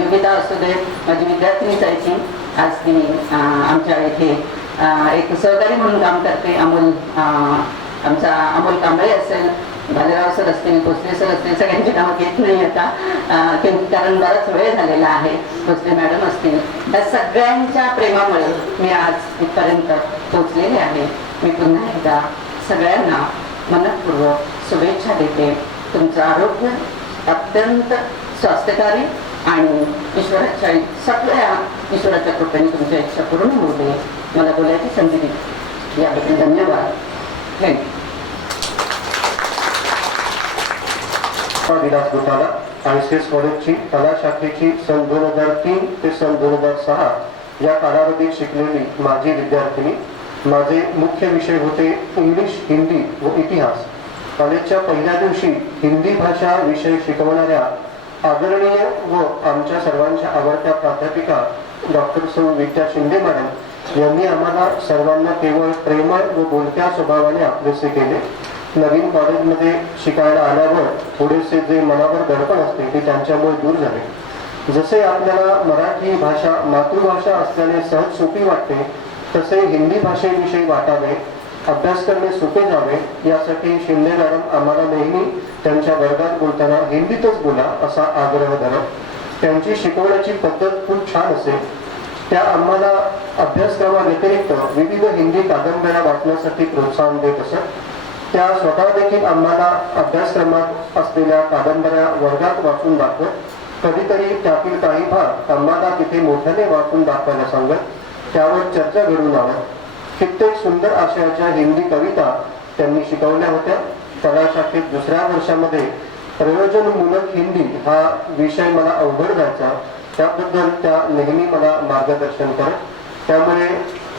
योगिता असू देत, माझी विद्यार्थिनीच आहे ती. आज ती आमच्या इथे एक सहकारी म्हणून काम करते. आमचा अमोल कांबळे असेल, भालेराव सर असतील, भोसले सर असतील, सगळ्यांची नावं घेत नाही आता कारण बराच वेळ झालेला आहे. भोसले मॅडम असतील, त्या सगळ्यांच्या प्रेमामुळे मी आज इथपर्यंत पोहोचलेले आहे. मी पुन्हा एकदा सगळ्यांना मनपूर्वक शुभेच्छा देते. तुमचं आरोग्य अत्यंत स्वास्थ्यकारी आणि ईश्वराच्या सगळ्या ईश्वराच्या कृपेने तुमच्या इच्छा पूर्ण होऊ दे. मला बोलायची संधी दिली याबद्दल धन्यवाद. थँक्यू. विलास गुटाला ICS कॉलेजची कला शाखेची सन 2003 ते सन 2006 या कालावधीत शिकलेली माझी विद्यार्थिनी. माझे मुख्य विषय होते इंग्लिश, हिंदी व इतिहास. कॉलेजच्या पहिल्या दिवशी हिंदी भाषा विषय शिकवणाऱ्या आदरणीय व आमच्या सर्वांच्या आवडत्या प्राध्यापिका डॉक्टर सौ विद्या शिंदे मॅडम यांनी आम्हाला सर्वांना केवळ प्रेमळ व बोलक्या स्वभावाने आपलेसे केले. नवीन कॉलेजमध्ये शिकायला आल्यावर थोडेसे जे मनावर दडपण असते ते त्यांच्यामुळे दूर झाले. जसे आपल्याला मराठी भाषा मातृभाषा असल्याने सहज सोपी वाटते, तसे हिंदी भाषेविषयी वाटावे, अभ्यास करणे सोपे जावे यासाठी शिंदे मॅडम आम्हाला नेहमी त्यांच्या वर्गात बोलताना हिंदीतच बोला असा आग्रह धरत. त्यांची शिकवण्याची पद्धत खूप छान असे. त्या आम्हाला अभ्यासक्रमाव्यतिरिक्त विविध हिंदी कादंबऱ्या वाचण्यासाठी प्रोत्साहन देत असत. त्या स्वतः देखील आम्हाला अभ्यासक्रमात असलेल्या कादंबऱ्या वर्गात वाचून दाखवत, कधीतरी त्यातील काही भाग आम्हाला तिथे मोठ्याने वाचून दाखवायला सांगत, त्यावर चर्चा घडवून आणत. कित्येक सुंदर आशयाच्या हिंदी कविता त्यांनी शिकवल्या होत्या. कला शाखेत 2ऱ्या वर्षामध्ये प्रयोजनमूलक हिंदी हा विषय मला अवघड जायचा, त्याबद्दल त्या नेहमी मला मार्गदर्शन करत. त्यामुळे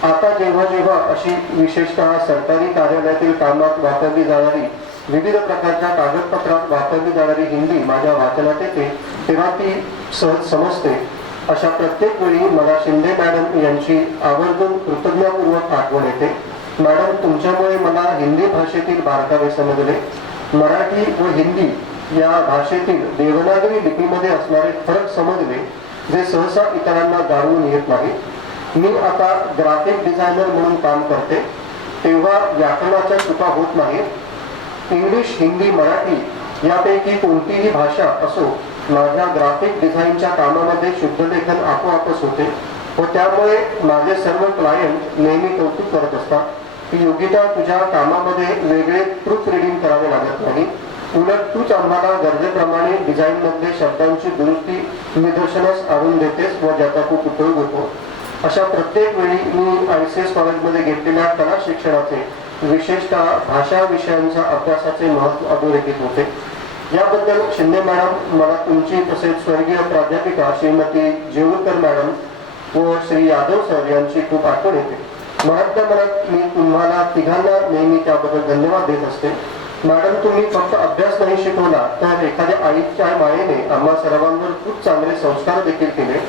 आता जेव्हा जेव्हा अशी विशेषतः सरकारी कार्यालयातील कामात वापरली जाणारी विविध प्रकारच्या कागदपत्रात वापरली जाणारी हिंदी माझ्या वाचनात येते, तेव्हा ती सहज समजते. अशा प्रत्येक वेळी मला शिंदे मॅडम यांची आवर्जून कृतज्ञतापूर्वक आठवण येते. मॅडम, तुमच्यामुळे मला हिंदी भाषेतील बारकावे समजले. मराठी व हिंदी या भाषेतील देवनागरी लिपीमध्ये असणारे फरक समजले, जे सहसा इतरांना जाणून येत नाही. मी आता ग्राफिक डिझायनर म्हणून काम करते, तेव्हा व्याकरणाच्या चुका होत नाहीत. इंग्लिश, हिंदी, मराठी यापैकी कोणतीही भाषा असो, माझ्या ग्राफिक डिझाईनच्या कामामध्ये शुद्धलेखन आपोआपच होते व त्यामुळे माझे सर्व क्लायंट नेहमी कौतुक करत असतात की योगिता, तुझ्या कामामध्ये वेगळे प्रूफ रिडिंग करावे लागत नाही, उलट तूच आम्हाला गरजेप्रमाणे डिझाईनमधले शब्दांची दुरुस्ती निदर्शनास आणून देतेस व ज्याचा खूप उपयोग होतो. अशा प्रत्येक वेळी मी ICS कॉलेजमध्ये घेतलेल्या कला शिक्षणाचे, विशेषतः भाषा विषयांच्या अभ्यासाचे महत्त्व अधोरेखित होते. याबद्दल शिंदे मॅडम, मला तुमची तसेच स्वर्गीय प्राध्यापिका श्रीमती जेऊरकर मॅडम व श्री यादव सर यांची खूप आठवण येते. मनातल्या मनात मी तुम्हाला तिघांना नेहमी त्याबद्दल धन्यवाद देत असते. मॅडम, तुम्ही फक्त अभ्यास नाही शिकवला, तर एखाद्या आईच्या मायेने आम्हा सर्वांवर खूप चांगले संस्कार देखील केले.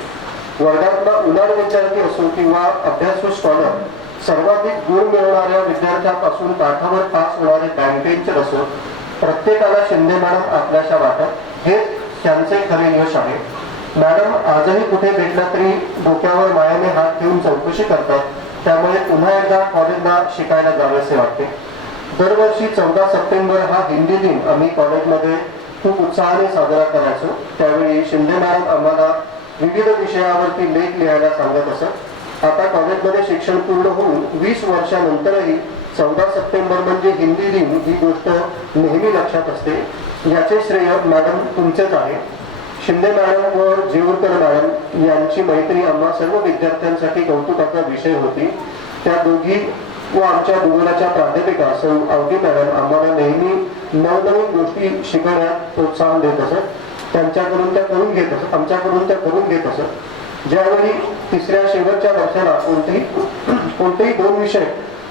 वर्गातला उलाढ विद्यार्थी असो किंवा अभ्यासू स्कॉलर, सर्वाधिक गुण मिळवणाऱ्या विद्यार्थ्यापासून पाठावर पास होणारे बँकेंचे असो, प्रत्येकाला शिंदे मॅडम आपल्याशा वाटत. हेच त्यांचे खरे यश आहे. मॅडम आजही कुठे भेटला तरी डोक्यावर मायाने हात ठेवून चौकशी करतात, त्यामुळे पुन्हा एकदा कॉलेजला शिकायला जावेसे वाटते. दरवर्षी 14 सप्टेंबर हा हिंदी दिन आम्ही कॉलेजमध्ये खूप उत्साहाने साजरा करायचो. त्यावेळी शिंदे मॅडम आम्हाला विविध विषयावरती लेख लिहायला सांगत असत. आता कॉलेजमध्ये शिक्षण पूर्ण होऊन 20 वर्षानंतरही 14 सप्टेंबर म्हणजे हिंदी दिन ही गोष्ट नेहमी लक्षात असते. याचे श्रेय मॅडम तुमचेच आहे. शिंदे मॅडम व जेऊरकर मॅडम यांची मैत्री आम्हा सर्व विद्यार्थ्यांसाठी कौतुकाचा विषय होती. त्या दोघी व आमच्या भूगोलाच्या प्राध्यापिका सौ अवधी मॅडम आम्हाला नेहमी नवनवीन गोष्टी शिकवण्यात प्रोत्साहन देत असत. त्यांच्याकडून त्या करून घेत असत, आमच्याकडून त्या करून घेत असत. ज्यावेळी तिसऱ्या शेवटच्या वर्षाला कोणतेही 2 विषय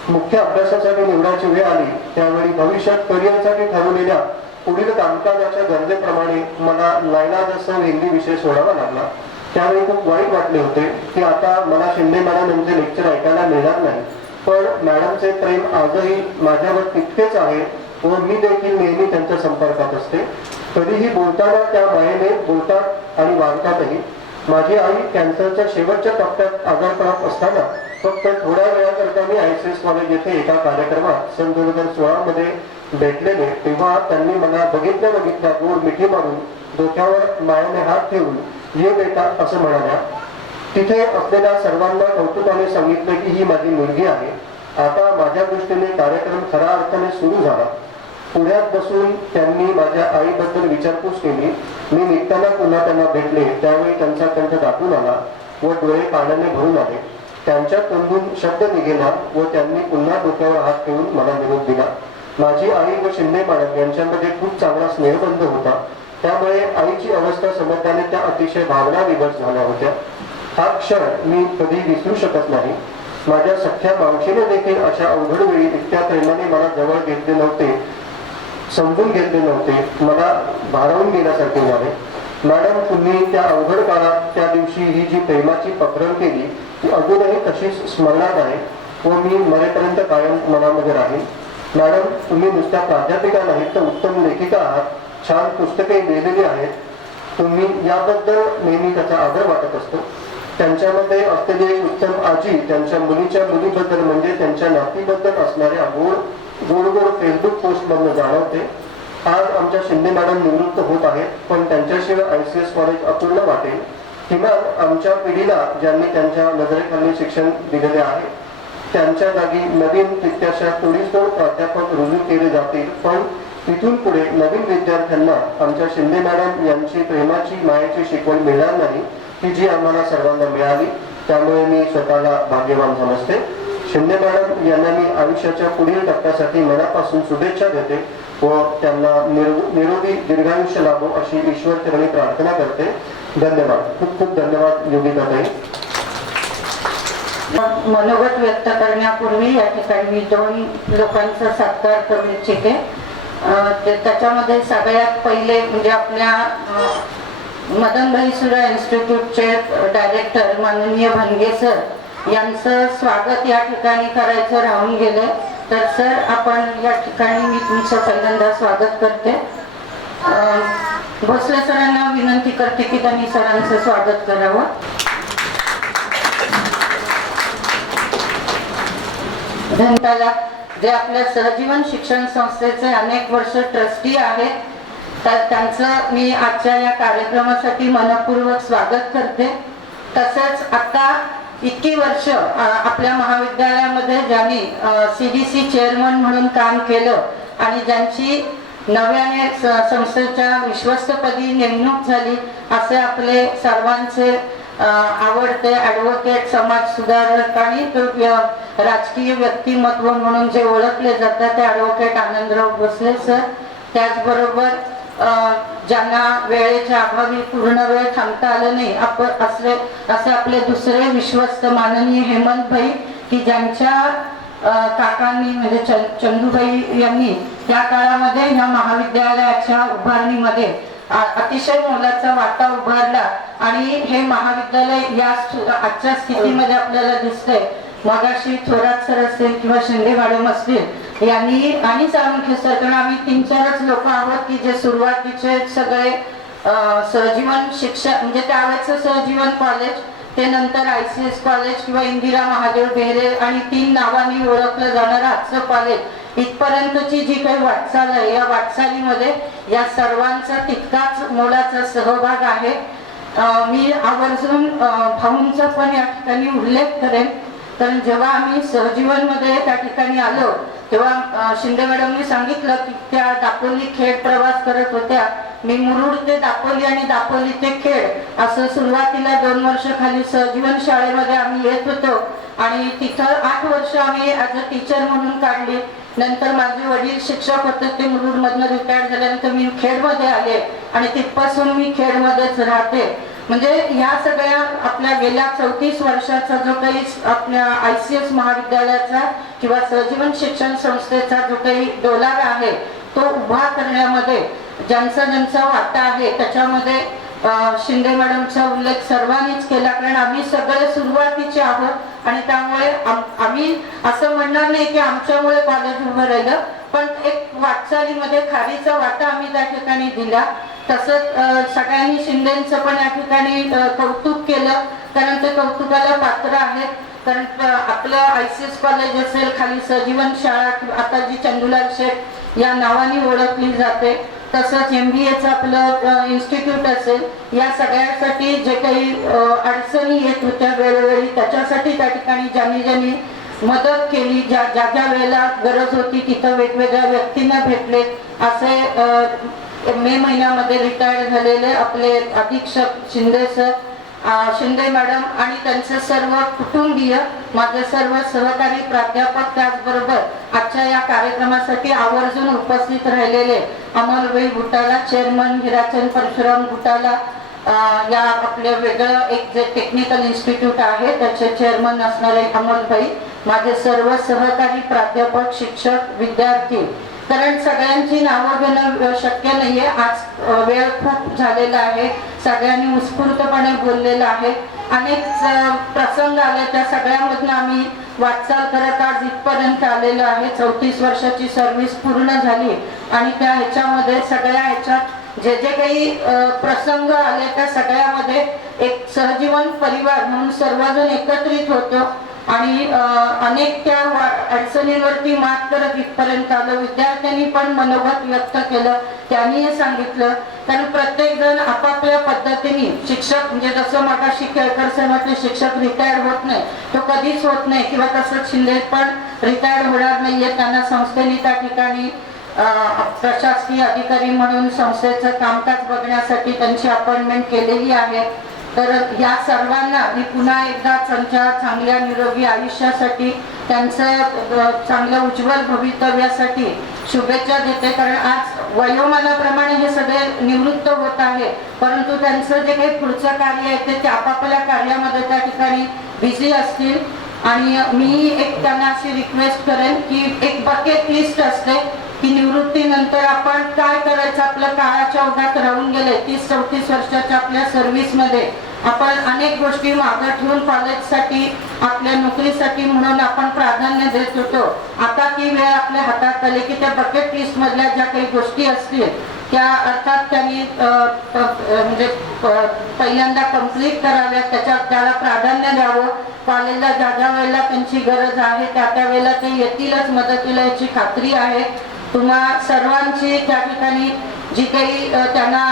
मुख्य अभ्यासासाठी निवडायची वेळ आली, त्यावेळी भविष्यात करिअरसाठी ठरवलेल्या पुढील कामकाजाच्या गरजेप्रमाणे मला नाईलाजास्तव हिंदी विषय सोडावा लागला. त्यावेळी खूप वाईट वाटले होते की आता मला शिंदे मॅडम यांचे लेक्चर ऐकायला मिळणार नाही. पण मॅडमचे प्रेम आजही माझ्यावर तितकेच आहे व मी देखील नेहमी त्यांच्या संपर्कात असते. कधीही बोलताना त्या मायेने बोलतात आणि वागतातही. माझी आई कॅन्सरच्या शेवटच्या टप्प्यात आजारपणात असताना फक्त थोड्या वेळाकरता मी ICS कॉलेज येथे एका कार्यक्रमात सन 2016 मध्ये भेटलेले, तेव्हा त्यांनी मला बघितल्या गोड मिठी मारून डोक्यावर मायेने हात ठेवून ये बेटा असं म्हणाल्या. तिथे असलेल्या सर्वांना कौतुकाने सांगितले की ही माझी मुलगी आहे. आता माझ्या दृष्टीने कार्यक्रम खऱ्या अर्थाने सुरू झाला. पुण्यात बसून त्यांनी माझ्या आईबद्दल विचारपूस केली. मी निघताना पुन्हा त्यांना भेटले, त्यावेळी त्यांचा कंठ दाटून आला व डोळे पाण्याने भरून आले. त्यांच्या तोंडून शब्द निघेना व त्यांनी पुन्हा डोक्यावर हात ठेवून मला निरोप दिला. माझी आई व शिंदे मॅडम यांच्यामध्ये खूप चांगला स्नेहबंध होता, त्यामुळे आईची अवस्था समजल्याने त्या अतिशय भावना विभक्त झाल्या होत्या. हा क्षण मी कधी विसरू शकत नाही. माझ्या सख्या मावशीने देखील अशा अवघड वेळी इतक्या प्रेमाने मला जवळ घेतले नव्हते, समजून घेतले नव्हते. मला भारावून गेल्यासारखे झाले. मॅडम, तुम्ही त्या अवघड काळात त्या दिवशी ही जी प्रेमाची पकरण केली ती अजूनही तशीच स्मरणात आहे व मी मरेपर्यंत कायम मनामध्ये राहील. मॅडम, तुम्ही नुसत्या प्राध्यापिका नाहीत तर उत्तम लेखिका आहात. छान पुस्तके लिहिलेली आहेत. तुम्ही याबद्दल नेहमी त्याचा आदर वाटत असतो. त्यांच्यामध्ये असलेली उत्तम आजी त्यांच्या मुलीच्या मुलीबद्दल म्हणजे त्यांच्या नातीबद्दल असणाऱ्या गोड फेसबुक पोस्ट मधून जाणवते. आज आमच्या शिंदे मॅडम निवृत्त होत आहेत, पण त्यांच्याशिवाय ICS कॉलेज अपूर्ण वाटेल. किमान आमच्या पिढीला ज्यांनी त्यांच्या नजरेखाली शिक्षण दिलेले आहे त्यांच्या जागी नवीन तितक्याशा तोडीसतोड प्राध्यापक रुजू केले जातील. पण इथून पुढे नवीन विद्यार्थ्यांना आमच्या शिंदे मॅडम यांची प्रेमाची मायेची शिकवण मिळणार नाही की जी आम्हाला सर्वांना मिळाली. त्यामुळे मी स्वतःला भाग्यवान समजते. शिंदे मॅडम यांना मी आयुष्याच्या पुढील टप्प्यासाठी मनापासून शुभेच्छा देते व त्यांना निरोगी दीर्घायुष्य लाभो अशी ईश्वरचरणी प्रार्थना करते. धन्यवाद. खूप खूप धन्यवाद योगिताताई. मनोगत व्यक्त करण्यापूर्वी या ठिकाणी मी 2 लोकांचा सत्कार करू इच्छिते. त्याच्यामध्ये सगळ्यात पहिले म्हणजे आपल्या मदनभाई सुरा इन्स्टिट्यूटचे डायरेक्टर माननीय भनगे सर यांचं स्वागत या ठिकाणी करायचं राहून गेलं. तर सर, आपण या ठिकाणी मी तुमचं पहिल्यांदा स्वागत करते. भोसले सरांना विनंती करते की त्यांनी सरांचं स्वागत करावं. धन्यवाद. जे आपल्या सहजीवन शिक्षण संस्थेचे अनेक वर्ष ट्रस्टी आहेत, तर त्यांचं मी आजच्या या कार्यक्रमासाठी मनपूर्वक स्वागत करते. तसंच आता इतकी वर्ष आपल्या महाविद्यालयामध्ये ज्यांनी CDC चेअरमन म्हणून काम केलं आणि ज्यांची नव्याने संस्थेच्या विश्वस्तपदी नेमणूक झाली असे आपले सर्वांचे आवडते ॲडव्होकेट, समाज सुधारक आणि राजकीय व्यक्तिमत्व म्हणून जे ओळखले जातात ते ॲडव्होकेट आनंदराव भोसले सर. त्याचबरोबर ज्यांना वेळेच्या अभावी पूर्ण वेळ थांबता आलं नाही असे आपले दुसरे विश्वस्त माननीय हेमंत भाई की ज्यांच्या काकांनी म्हणजे चंदूबाई यांनी त्या काळामध्ये ह्या महाविद्यालयाच्या उभारणीमध्ये अतिशय मोलाचा वाटा उभारला आणि हे महाविद्यालय या आजच्या स्थितीमध्ये आपल्याला दिसतंय. मगाशी थोरात सर असतील किंवा शिंदे मॅडम असतील यांनी आणि चाणक्य सर, कारण आम्ही 3-4च लोक आहोत की जे सुरुवातीचे सगळे सहजीवन शिक्षण म्हणजे त्यावेळेचं सहजीवन कॉलेज, ते नंतर ICS कॉलेज किंवा इंदिरा महादेव बेहरे आणि 3 नावांनी ओळखलं जाणारं आजचं कॉलेज इथपर्यंतची जी काही वाटचाल आहे या वाटचालीमध्ये या सर्वांचा तितकाच मोलाचा सहभाग आहे. मी आवर्जून भाऊंचा पण या ठिकाणी उल्लेख करेन कारण जेव्हा आम्ही सहजीवनमध्ये त्या ठिकाणी आलो तेव्हा शिंदे मॅडमनी सांगितलं की त्या दापोली खेड प्रवास करत होत्या. मी मुरुड ते दापोली आणि दापोली ते खेड असं सुरुवातीला 2 वर्ष खाली सहजीवन शाळेमध्ये आम्ही येत होतो आणि तिथं 8 वर्ष आम्ही ॲज अ टीचर म्हणून काढली. नंतर माझे वडील शिक्षक होते, ते मुरुडमधनं रिटायर्ड झाल्यानंतर मी खेडमध्ये आले आणि तिथपासून मी खेडमध्येच राहते. म्हणजे ह्या सगळ्या आपल्या गेल्या 34 वर्षाचा जो काही आपल्या ICS महाविद्यालयाचा किंवा सहजीवन शिक्षण संस्थेचा जो काही डोलारा आहे तो उभा करण्यामध्ये ज्यांचा वाटा आहे त्याच्यामध्ये शिंदे मॅडमचा उल्लेख सर्वांनीच केला. कारण आम्ही सगळे सुरुवातीचे आहोत आणि त्यामुळे आम्ही असं म्हणणार नाही की आमच्यामुळे कॉलेज उभं राहिलं, पण एक वाटचालीमध्ये खारीचा वाटा आम्ही त्या ठिकाणी दिला. तसंच सगळ्यांनी शिंदेचं पण या ठिकाणी कौतुक केलं, कारण ते कौतुकाला पात्र आहेत. कारण आपलं ICS कॉलेज असेल, खाली सहजीवन शाळा आता जी चंदुलाल शेठ या नावाने ओळखली जाते, तसंच MBAचं आपलं इन्स्टिट्यूट असेल, या सगळ्यासाठी जे काही अडचणी येत होत्या वेळोवेळी त्याच्यासाठी त्या ठिकाणी ज्यांनी मदत केली, ज्या वेळेला गरज होती तिथं वेगवेगळ्या व्यक्तींना भेटले. असे मे महिन्यामध्ये रिटायर्ड झालेले आपले अधीक्षक शिंदे सर, शिंदे मॅडम आणि त्यांचे सर्व कुटुंबीय, माझे सर्व सहकारी प्राध्यापक, त्याचबरोबर आजच्या या कार्यक्रमासाठी आवर्जून उपस्थित राहिलेले अमोलभाई बुटाला, चेअरमन हिराचंद परशुराम बुटाला, या आपल्या वेगळं एक जे टेक्निकल इन्स्टिट्यूट आहे त्याचे चेअरमन असणारे अमोलभाई, माझे सर्व सहकारी प्राध्यापक, शिक्षक, विद्यार्थी. कारण सगळ्यांची नावं घेणं शक्य नाहीये, आज वेळ खूप झालेला आहे, सगळ्यांनी उत्स्फूर्तपणे बोललेलं आहे. अनेक प्रसंग आले, त्या सगळ्यामधून आम्ही वाटचाल करत आज इथपर्यंत आलेलो आहे. 34 वर्षाची सर्व्हिस पूर्ण झाली आणि त्या ह्याच्यामध्ये सगळ्या ह्याच्यात जे काही प्रसंग आले त्या सगळ्यामध्ये एक सहजीवन परिवार म्हणून सर्वजण एकत्रित होतो आणि अनेक त्या अडचणींवरती मात करत इथपर्यंत आलो. विद्यार्थ्यांनी पण मनोगत व्यक्त केलं, त्यांनी हे सांगितलं. कारण प्रत्येक जण आपापल्या पद्धतीने शिक्षक, म्हणजे जसं मगाशी केळकर सर म्हटले शिक्षक रिटायर्ड होत नाही, तो कधीच होत नाही, किंवा तसंच शिंदे पण रिटायर्ड होणार नाहीये. त्यांना संस्थेने त्या ठिकाणी प्रशासकीय अधिकारी म्हणून संस्थेचं कामकाज बघण्यासाठी त्यांची अपॉइंटमेंट केलेली आहे. तर या सर्वांना मी पुन्हा एकदा त्यांच्या चांगल्या निरोगी आयुष्यासाठी, त्यांचं चांगलं उज्ज्वल भवितव्यासाठी शुभेच्छा देते. कारण आज वयोमानाप्रमाणे हे सगळे निवृत्त होत आहे, परंतु त्यांचं जे काही पुढचं कार्य आहे ते आपापल्या कार्यामध्ये त्या ठिकाणी बिझी असतील. आणि मी एक त्यांना अशी रिक्वेस्ट करेन की एक बकेट लिस्ट असते की निवृत्तीनंतर आपण काय करायचं, आपल्या काळाच्या ओघात राहून गेले 30-34 वर्षाच्या आपल्या सर्व्हिसमध्ये आपण अनेक गोष्टी मागे ठेवून कॉलेजसाठी, आपल्या नोकरीसाठी म्हणून आपण प्राधान्य देत होतो. आता ती वेळ आपल्या हातात आली की त्या बकेट लिस्ट मधल्या ज्या काही गोष्टी असतील त्या अर्थात त्यांनी म्हणजे पहिल्यांदा कंप्लीट कराव्यात, त्याला प्राधान्य द्यावं. कॉलेजला ज्या वेळेला त्यांची गरज आहे त्या वेळेला ते येतीलच मदतीला, याची खात्री आहे. तुम्हा सर्वांची त्या ठिकाणी जी काही त्यांना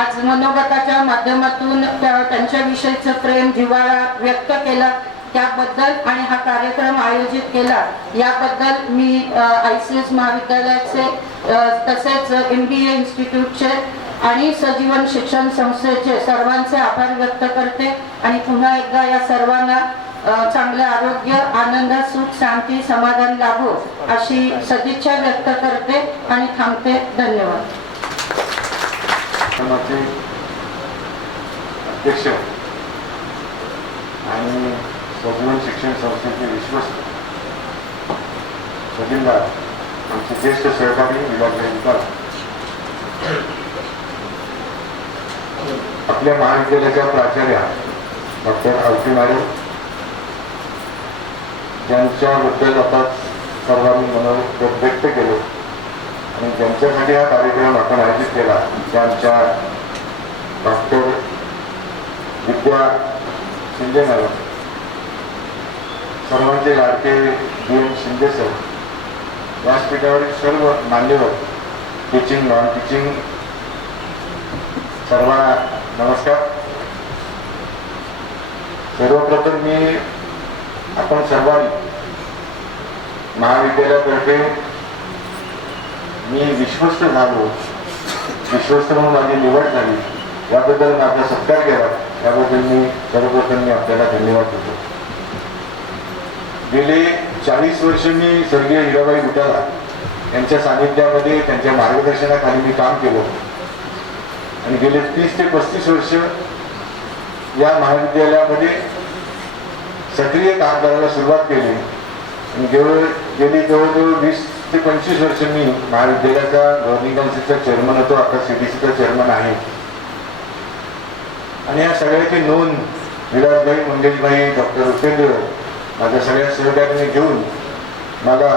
आज मनोगताच्या माध्यमातून त्यांच्याविषयीचं प्रेम, जिव्हाळा व्यक्त केला त्याबद्दल आणि हा कार्यक्रम आयोजित केला याबद्दल मी ICS महाविद्यालयाचे, तसेच MBA इन्स्टिट्यूटचे आणि सजीवन शिक्षण संस्थेचे सर्वांचे आभार व्यक्त करते. आणि पुन्हा एकदा या सर्वांना चांगलं आरोग्य, आनंद, सुख, शांती, समाधान लाभो अशी सदिच्छा व्यक्त करते आणि थांबते. धन्यवाद. अध्यक्ष आणि सजीवन शिक्षण संस्थेचे विश्वस्त सचिनला, आमचे ज्येष्ठ सहकारी विभाग, आपल्या महाविद्यालयाच्या प्राचार्या डॉक्टर आवटी मॅडम, ज्यांच्याबद्दल आता सर्वांनी मनोगत व्यक्त केले आणि ज्यांच्यासाठी हा कार्यक्रम आपण आयोजित केला त्या आमच्या डॉक्टर विद्या शिंदे मॅडम, सर्वांचे लाडके DM शिंदे सर, व्यासपीठावरील सर्व मान्यवर, टीचिंग, नॉन टीचिंग, सर्वांना नमस्कार. सर्वप्रथम मी आपण सर्वांनी महाविद्यालयातर्फे मी विश्वस्त झालो, विश्वस्त म्हणून माझी निवड झाली, याबद्दल माझा सत्कार केला, याबद्दल मी सर्वप्रथम आपल्याला धन्यवाद देतो. गेले 40 वर्ष मी स्वर्गीय हिराबाई बुटाला यांच्या सानिध्यामध्ये त्यांच्या मार्गदर्शनाखाली मी काम केलं आणि गेले 30 ते 35 वर्ष या महाविद्यालयामध्ये सक्रिय काम करायला सुरुवात केली आणि गेली जवळजवळ 20 ते 25 वर्ष मी महाविद्यालयाचा गव्हर्निंग काउन्सिलचा चेअरमन होतो, आता CDCचा चेअरमन आहे. आणि या सगळ्याची नोंद विलासभाई, मंगेशभाई, डॉक्टर उपेंद्र माझ्या सगळ्या सहकार्याने घेऊन मला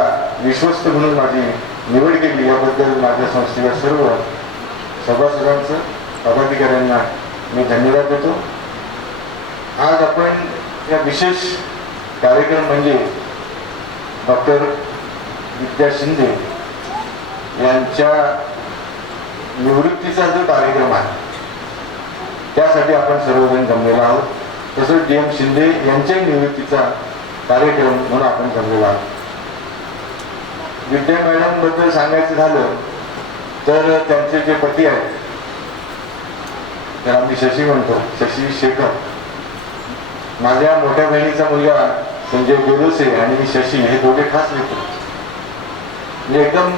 विश्वस्त म्हणून माझी निवड केली, याबद्दल माझ्या संस्थेच्या सर्व सभासदांचं, पदाधिकाऱ्यांना मी धन्यवाद देतो. आज आपण या विशेष कार्यक्रम म्हणजे डॉक्टर विद्या शिंदे यांच्या निवृत्तीचा जो कार्यक्रम आहे त्यासाठी आपण सर्वजण जमलेलो आहोत. तसंच DM शिंदे यांच्या निवृत्तीचा कार्यक्रम म्हणून आपण जमलेलो आहोत. विद्या मॅडम बद्दल सांगायचं झालं तर त्यांचे जे पती आहेत त्याला मी शशी म्हणतो, शशी शेखर. माझ्या मोठ्या बहिणीचा मुलगा संजय बेलोसे आणि मी शशी हे दोघे खास मित्र, म्हणजे एकदम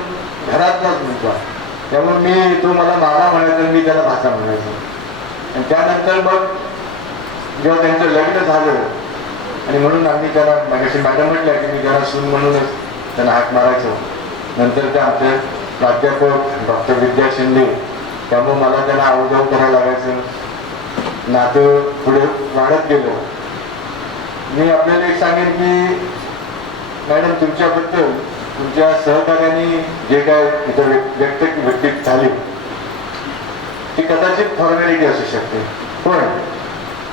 घरातलाच मुलगा. त्यामुळे मी तो मला मामा म्हणायचा, मी त्याला भाचा म्हणायचो. आणि त्यानंतर मग जेव्हा त्यांचं लग्न झालं आणि म्हणून आम्ही त्याला मागाशी मॅडम म्हटल्या की मी त्याला सून म्हणूनच त्यांना हाक मारायचो. नंतर ते आमचे प्राध्यापक डॉक्टर विद्या शिंदे, त्यामुळे मला त्यांना आवजाव करायला लागायचं. नातं पुढे वाढत गेलं. मी आपल्याला एक सांगेन की मॅडम तुमच्याबद्दल तुमच्या सहकार्याने जे काय इथं व्यक्त झाली ती कदाचित फॉर्मॅलिटी असू शकते, पण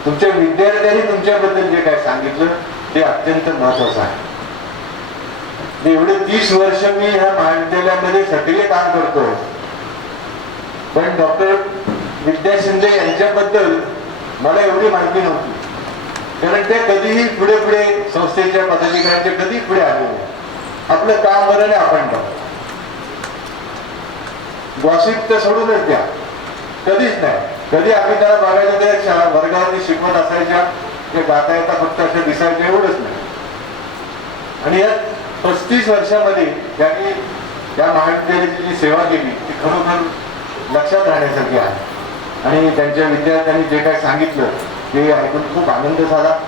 तुमच्या विद्यार्थ्यांनी तुमच्याबद्दल जे काय सांगितलं ते अत्यंत महत्वाचं आहे. एवढे 30 वर्ष मी ह्या महाविद्यालयामध्ये सक्रिय काम करतो, पण डॉक्टर विद्या शिंदे यांच्याबद्दल मला एवढी माहिती नव्हती, कारण ते कधीही पुढे पुढे संस्थेच्या पदाधिकाऱ्यांचे कधी पुढे आले नाही. आपलं काम बरं नाही, आपण बघतो. गॉसिप तर सोडूनच द्या, कधीच नाही. कधी आम्ही त्याला बघायला त्या वर्गामध्ये शिकवत असायच्या, ते गाता येता फक्त अशा दिसायच्या, एवढंच नाही. आणि या 35 वर्षामध्ये त्यांनी या महाविद्यालयाची जी सेवा केली ती खरोखर लक्षात राहण्यासारखी आहे. आणि त्यांच्या विद्यार्थ्यांनी जे काय सांगितलं ते ऐकून खूप आनंद झाला.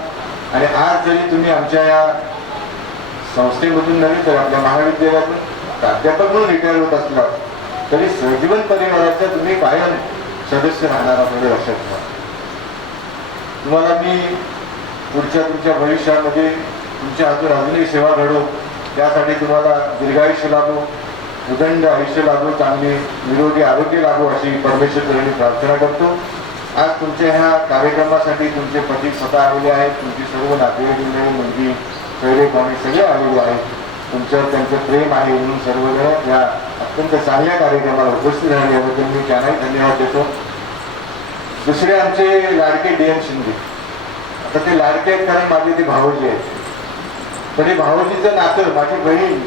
आणि आज जरी तुम्ही आमच्या या संस्थेमधून नव्हे तर आपल्या महाविद्यालयातून प्राध्यापक म्हणून रिटायर होत असला तरी सजीवन परिवाराचा तुम्ही कायम सदस्य राहणार आपल्याला लक्षात ठेवा. तुम्हाला मी पुढच्या तुमच्या भविष्यामध्ये तुमच्या हातून अजूनही सेवा घडो, त्यासाठी तुम्हाला दीर्घायुष्य लाभो, उदंड आयुष्य लाभो, चांगली निरोगी आरोग्य लाभो अशी परमेश्वराने प्रार्थना करतो. आज तुमच्या ह्या कार्यक्रमासाठी तुमचे पती स्वतः आलेले आहेत, तुमची सर्व नातेवाईक मुलगी सैनिक आणि सगळे आलेले आहेत. तुमच्यावर त्यांचं प्रेम आहे म्हणून सर्वजण या अत्यंत चांगल्या कार्यक्रमाला उपस्थित राहिले याबद्दल मी त्यांनाही धन्यवाद देतो. दुसरे आमचे लाडके DM शिंदे, आता ते लाडके आहेत कारण माझे ते भाऊजी आहेत, पण हे भाऊजीचं नातं माझी बहीण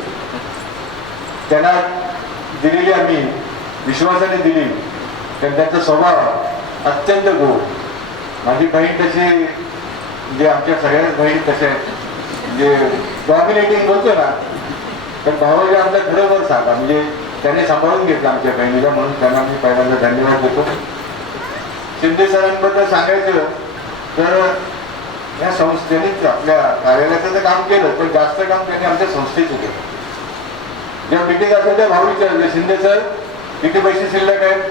त्यांना दिलेली, आम्ही विश्वासाने दिली, कारण त्यांचा स्वभाव अत्यंत गोड. माझी बहीण तशी म्हणजे आमच्या सगळ्याच बहिणी तशा आहेत, म्हणजे डॉमिनेटिंग बोलतो ना, तर भाऊजी आमचा खरोखर सांगा, म्हणजे त्याने सांभाळून घेतलं आमच्या बहिणीला, म्हणून त्यांना मी पहिल्यांदा धन्यवाद देतो. शिंदे सरांबद्दल सांगायचं तर या संस्थेने आपल्या कार्यालयाचं तर काम केलं, पण जास्त काम त्यांनी आमच्या संस्थेचं केलं. जेव्हा मिटिंग असेल त्या भाऊ विचारले, शिंदे सर किती पैसे शिल्लक आहेत,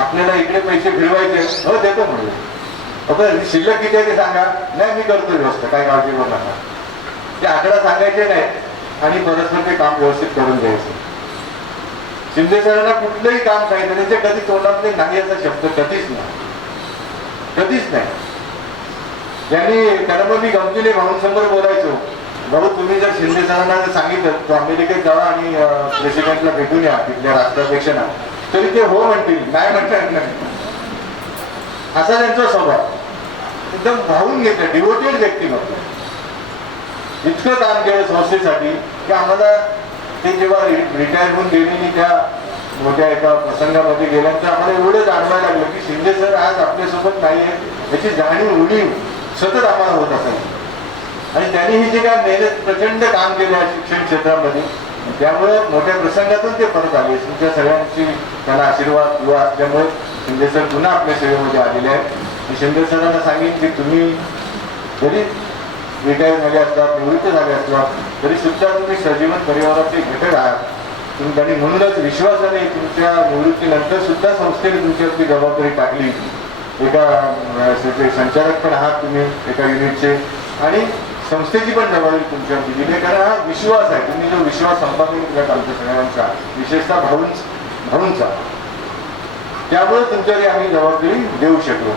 आपल्याला इकडे पैसे फिरवायचे, हो देतो म्हणलं. शिल्लक किती आहे ते सांगा, नाही मी करतो व्यवस्था, काय काळजी करू नका. ते आकडा सांगायचे नाही आणि परस्पर ते काम व्यवस्थित करून द्यायचं. शिंदे सरांना कुठलंही काम सांगितलं त्यांच्या कधी तोंडातले नाही याचा शब्द कधीच नाही, कधीच नाही. त्यांना मग मी गमतीने भाऊंसमोर बोलायचो, भाऊ तुम्ही जर शिंदे सरांना जर सांगितलं तो अमेरिकेत जावा आणि प्रेसिडेंटला भेटून या तिथल्या राष्ट्राध्यक्षांना, तरी ते हो म्हणतील, नाही म्हणतात नाही. असा त्यांचा स्वभाव, एकदम भावून घेतला, डिवोटेड व्यक्तिमत्व. इतकं काम केलं संस्थेसाठी की आम्हाला ते जेव्हा रिटायर होऊन गेलेली त्या मोठ्या एका प्रसंगामध्ये गेल्यानंतर आम्हाला एवढं जाणवायला लागलं की शिंदे सर आज आपल्यासोबत नाही आहेत याची जाणीव उणीव सतत आम्हाला होत असायची. आणि त्यांनी ही जे काय मेहनत प्रचंड काम केलं आहे शिक्षण क्षेत्रामध्ये, त्यामुळे मोठ्या प्रसंगातून ते परत आले. तुमच्या सगळ्यांची त्यांना आशीर्वाद युवा असल्यामुळे शिंदे सर पुन्हा आपल्या सेवेमध्ये आलेले आहेत. मी शिंदे सरांना सांगेन की तुम्ही जरी रिटायर झाले असतात, निवृत्त झाले असतात, तरी सुद्धा तुम्ही सजीवन परिवाराचे घटक आहात. तुम्ही त्यांनी म्हणूनच विश्वासाने तुमच्या निवृत्तीनंतर सुद्धा संस्थेने तुमच्यावरती जबाबदारी टाकली. एका संचालक पण आहात तुम्ही एका युनिटचे, आणि संस्थेची पण जबाबदारी तुमच्यावरती दिली. कारण हा विश्वास आहे, तुम्ही जो विश्वास संपादन केला आमच्या सगळ्यांचा, विशेषतः भाऊंचा, त्यामुळे तुमच्याकडे आम्ही जबाबदारी देऊ शकलो.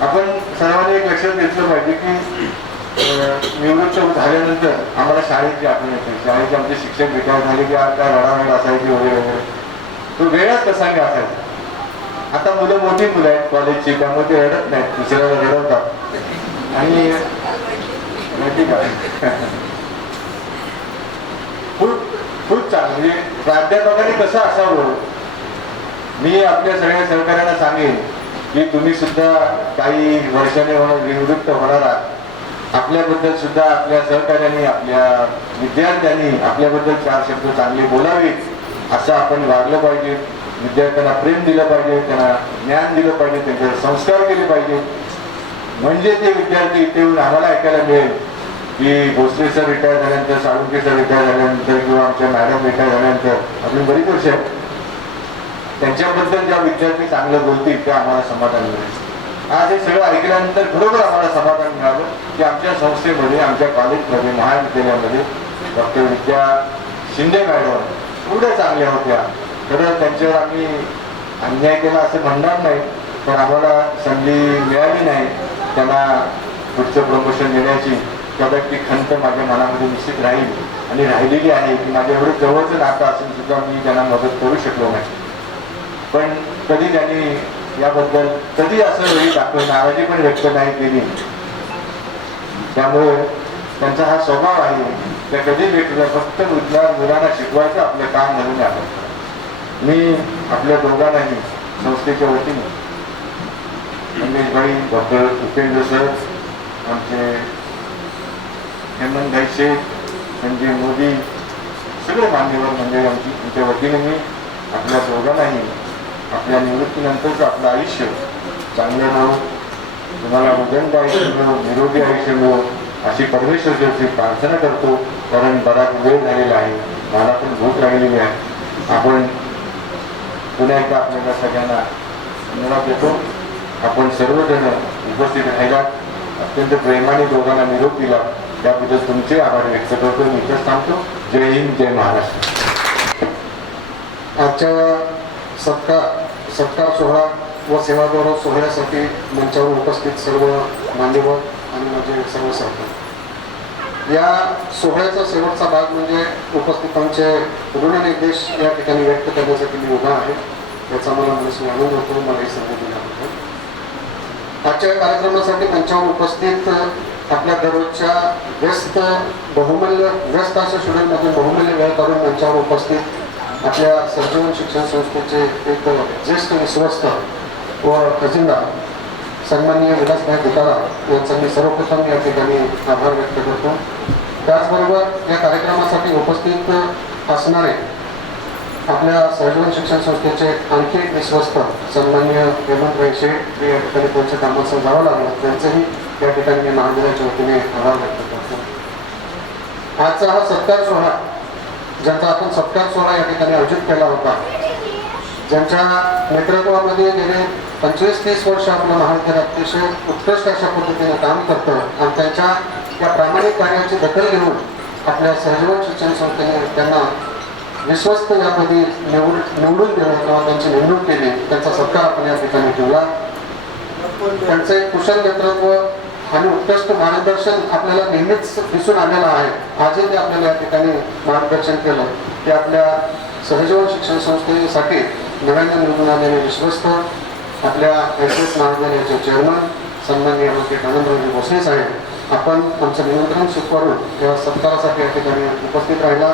आपण सर्वांनी एक लक्षात घेतलं पाहिजे की निवृत्त झाल्यानंतर आम्हाला शाळेची आठवण येते. शाळेचे आमचे शिक्षक रिटायर झाले की आज काय रडारड असायची वगैरे वगैरे, तो वेगळाच प्रसंग असायचा. आता मुलं मोठी मुलं आहेत कॉलेजची, त्यामुळे ते रडत नाहीत, दुसऱ्याला रडवतात. आणि ठीक आहे खूप चांगलं म्हणजे प्राध्यापकांनी कसं असावं. मी आपल्या सगळ्या सहकार्यांना सांगेन की तुम्ही सुद्धा काही वर्षाने निवृत्त होणार आहात. आपल्याबद्दल सुद्धा आपल्या सहकार्यांनी, आपल्या विद्यार्थ्यांनी आपल्याबद्दल 4 शब्द चांगले बोलावेत, असं आपण वागलं पाहिजे. विद्यार्थ्यांना प्रेम दिलं पाहिजे, त्यांना ज्ञान दिलं पाहिजे, त्यांच्यावर संस्कार केले पाहिजे. म्हणजे ते विद्यार्थी इथे येऊन आम्हाला ऐकायला मिळेल की भोसले सर रिटायर झाल्यानंतर, साळुंके सर रिटायर झाल्यानंतर, किंवा आमच्या मॅडम रिटायर झाल्यानंतर, आपली बरीच वर्ष आहेत, त्यांच्याबद्दल ज्या विद्यार्थी चांगलं बोलतील त्या आम्हाला समाधान मिळेल. आज हे सगळं ऐकल्यानंतर खरोखर आम्हाला समाधान मिळालं की आमच्या संस्थेमध्ये, आमच्या कॉलेजमध्ये, महाविद्यालयामध्ये डॉक्टर विद्या शिंदे मॅडम एवढ्या चांगल्या होत्या. खरं त्यांच्यावर आम्ही अन्याय केला असं म्हणणार नाही, पण आम्हाला संधी मिळाली नाही त्यांना पुढचं प्रमोशन देण्याची. त्यापैकी खंत माझ्या मनामध्ये निश्चित राहील आणि राहिलेली आहे की माझ्या एवढं जवळचं नातं असून सुद्धा मी त्यांना मदत करू शकलो नाही. पण कधी त्यांनी याबद्दल कधी असं वेळी दाखवून नाराजी पण व्यक्त नाही केली. त्यामुळे त्यांचा हा स्वभाव आहे, त्या कधी व्यक्त फक्त मुलांना शिकवायचं आपलं काम म्हणून आहे. मी आपल्या दोघांनाही संस्थेच्या वतीने रमेशभाई, डॉक्टर उपेंद्र सर, आमचे हेमंत शेख, संजय मोदी, सगळे मान्यवर म्हणजे आमच्या वतीने मी आपल्या दोघांनाही आपल्या निवृत्तीनंतरचं आपलं आयुष्य चांगलं राहो, तुम्हाला उदंड आयुष्य मिळो, निरोगी आयुष्य मिळो अशी परमेश्वराची प्रार्थना करतो. कारण बराच वेळ झालेला आहे, मला पण भूक लागलेली आहे. आपण पुन्हा एकदा आपल्याला सगळ्यांना धन्यवाद देतो. आपण सर्वजण उपस्थित राहिला, अत्यंत प्रेमाने दोघांना निरोप दिला, त्याबद्दल तुमचे आभार व्यक्त करतो. मी इथंच थांबतो. जय हिंद, जय महाराष्ट्र. आजच्या सत्कार सोहळा व सेवागौरव सोहळ्यासाठी मंचावर उपस्थित सर्व मान्यवर आणि माझे सर्व सहकारी, या सोहळ्याचा शेवटचा भाग म्हणजे उपस्थितांचे ऋण निर्देश या ठिकाणी व्यक्त करण्यासाठी मी उभा आहे. याचा मला मनस्वी आनंद होतो. मला ही संधी दिल्याबद्दल. आजच्या कार्यक्रमासाठी मंचावर उपस्थित आपल्या दररोजच्या व्यस्त असं शेड्यूलमधून बहुमूल्य वेळ काढून मंचावर उपस्थित आपल्या संजीवन शिक्षण संस्थेचे एक ज्येष्ठ विश्वस्त व खजिनदार सन्माननीय विलासभाई तुकाराम यांचा मी सर्वप्रथम या ठिकाणी आभार व्यक्त करतो. त्याचबरोबर या कार्यक्रमासाठी उपस्थित असणारे आपल्या सहजीवन शिक्षण संस्थेचे आणखी एक विश्वस्त सन्माननीय हेमंतभाई शेठ, या ठिकाणी त्यांच्या कामाचं जावं लागलं, त्यांचंही या ठिकाणी मी महाविद्यालयाच्या वतीने आभार व्यक्त करतो. आजचा हा सत्कार सोहळा, ज्यांचा आपण सत्कार सोहळा या ठिकाणी आयोजित केला होता, ज्यांच्या नेतृत्वामध्ये गेले 25-30 वर्ष आपलं महाविद्यालय अतिशय उत्कृष्ट अशा पद्धतीने काम करतं आणि त्यांच्या या प्रामाणिक कार्याची दखल घेऊन आपल्या सहजीवन शिक्षण संस्थेने त्यांना विश्वस्त यापदी निवडून देणं किंवा त्यांची नेमणूक केली, त्यांचा सत्कार आपण या ठिकाणी ठेवला. त्यांचं एक कुशल नेतृत्व आणि उत्कृष्ट मार्गदर्शन आपल्याला नेहमीच दिसून आलेलं आहे. आजही ते आपल्याला या ठिकाणी मार्गदर्शन केलं की आपल्या सहजीवन शिक्षण संस्थेसाठी नव्याने निवडून आलेले विश्वस्त आपल्या SS महाविद्यालयाचे चेअरमन सन्माननीय डॉक्टर आनंदरावजी भोसले साहेब आपण आमचं निमंत्रण स्वीकारून या सत्कारासाठी या ठिकाणी उपस्थित राहिला,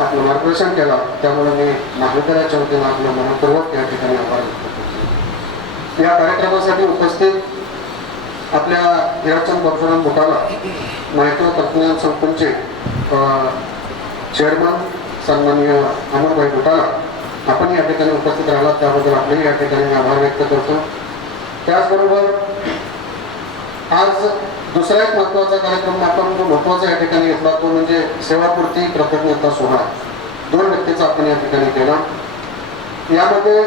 आपलं मार्गदर्शन केलं, त्यामुळे मी महाविद्यालयाच्या वतीनं आपलं मनपूर्वक या ठिकाणी आभार व्यक्त करतो. या कार्यक्रमासाठी उपस्थित आपल्या हिराचंद परशुराम बुटाला मायक्रो तंत्रज्ञान संकुलचे चेअरमन सन्माननीय अमरभाई बुटाला आपण या ठिकाणी उपस्थित राहिला, त्याबद्दल आपलेही या ठिकाणी आभार व्यक्त करतो. त्याचबरोबर आज दुसरा एक महत्त्वाचा कार्यक्रम आपण जो महत्त्वाचा या ठिकाणी घेतला तो म्हणजे सेवापूर्ती कृतज्ञता सोहळा. 2 व्यक्तीचा आपण या ठिकाणी केला. यामध्ये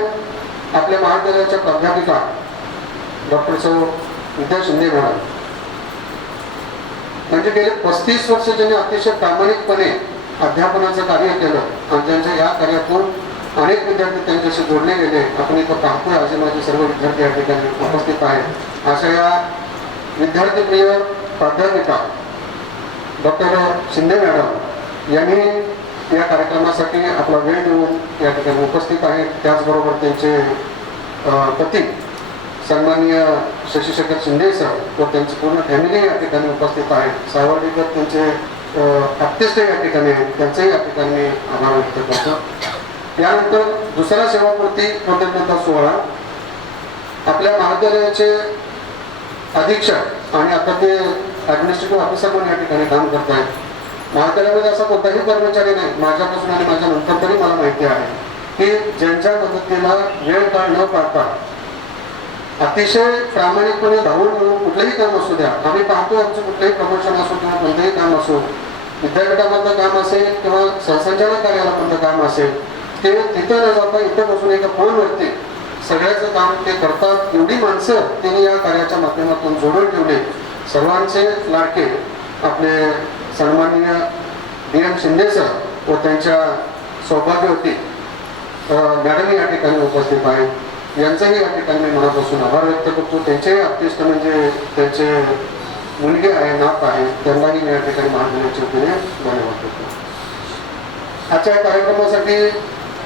आपल्या महाविद्यालयाच्या प्राध्यापिका डॉक्टर सौ विद्या शिंदे मॅडम, म्हणजे गेले 35 वर्ष ज्यांनी अतिशय प्रामाणिकपणे अध्यापनाचं कार्य केलं आणि त्यांच्या या कार्यातून अनेक विद्यार्थी त्यांच्याशी जोडले गेले. आपण इथं पाहतोय आज माझे सर्व विद्यार्थी या ठिकाणी उपस्थित आहेत. अशा या विद्यार्थीप्रिय प्राध्यापिका डॉक्टर शिंदे मॅडम यांनी या कार्यक्रमासाठी आपला वेळ देऊन या ठिकाणी उपस्थित आहेत. त्याचबरोबर त्यांचे पती सन्माननीय शशिशेखर शिंदे सर व त्यांची पूर्ण फॅमिली या ठिकाणी उपस्थित आहेत. सावर्डीकर त्यांचे आप्तेष्ट या ठिकाणी आहेत, त्यांचेही या ठिकाणी मी आभार व्यक्त करतो. यानंतर दुसरा सेवापूर्ती कृतज्ञता सोहळा आपल्या महाविद्यालयाचे अधीक्षक आणि आता ते ॲडमिनिस्ट्रेटिव्ह ऑफिसर म्हणून या ठिकाणी काम करत आहेत. महाविद्यालयामध्ये असा कोणताही कर्मचारी नाही माझ्यापासून आणि माझ्या नंतर तरी मला माहिती आहे की ज्यांच्या मदतीला वेळ काळ न पाळता अतिशय प्रामाणिकपणे धावून मिळून कुठलंही काम असू द्या, आम्ही पाहतो आमचं कुठलंही प्रमोशन असो किंवा कोणतंही काम असो, विद्यापीठामधलं काम असेल किंवा सहसंचालक कार्यालयामधलं काम असेल, ते तिथं न जाता इथं बसून एका फोनवरती सगळ्याचं काम ते करतात. एवढी माणसं त्यांनी या कार्याच्या माध्यमातून जोडून ठेवले. सर्वांचे लाडके आपले सन्माननीय DM शिंदे सर व त्यांच्या सौभाग्यवती मॅडम या ठिकाणी उपस्थित आहेत. यांचंही या ठिकाणी मी मनापासून आभार व्यक्त करतो. त्यांचेही अत्यंत म्हणजे त्यांचे मुलगी आहे, नात आहे, त्यांनाही मी या ठिकाणी महाविद्यालयाच्या वतीने धन्यवाद देतो. आजच्या कार्यक्रमासाठी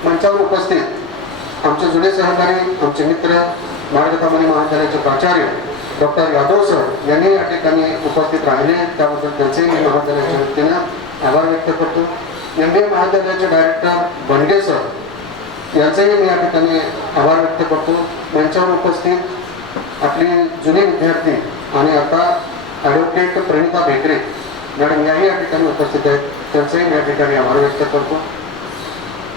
मंचावर उपस्थित आमचे जुने सहकारी, आमचे मित्र, मार्गतामणी महाविद्यालयाचे प्राचार्य डॉक्टर यादव सर यांनी या ठिकाणी उपस्थित राहिले, त्याबद्दल त्यांचेही मी महाविद्यालयाच्या वतीने आभार व्यक्त करतो. MBA महाविद्यालयाचे डायरेक्टर बनगे सर यांचेही मी या ठिकाणी आभार व्यक्त करतो. मंचावर उपस्थित आपली जुनी विद्यार्थी आणि आता ॲडव्होकेट प्रणिता बेकरे मॅडम याही या ठिकाणी उपस्थित आहेत, त्यांचंही मी या ठिकाणी आभार व्यक्त करतो.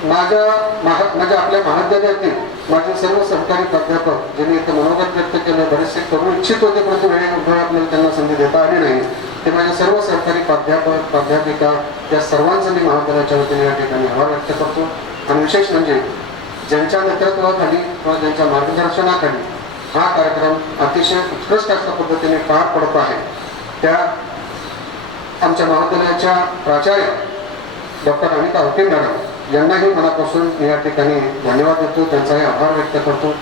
म्हणजे आपल्या महाविद्यालयातील माझे सर्व सहकारी प्राध्यापक ज्यांनी इथं मनोगत व्यक्त केलं, बरेचसे करू इच्छित होते परंतु वेळेअभावी आपल्याला त्यांना संधी देता आली नाही, ते माझे सर्व सहकारी प्राध्यापक प्राध्यापिका या सर्वांचं मी महाविद्यालयाच्या वतीने या ठिकाणी आभार व्यक्त करतो. आणि विशेष म्हणजे ज्यांच्या नेतृत्वाखाली किंवा ज्यांच्या मार्गदर्शनाखाली हा कार्यक्रम अतिशय उत्कृष्ट अशा पद्धतीने पार पडत आहे त्या आमच्या महाविद्यालयाच्या प्राचार्य डॉक्टर अनिता होते मॅडम यांनाही मनापासून मी या ठिकाणी धन्यवाद देतो, त्यांचाही आभार व्यक्त करतो.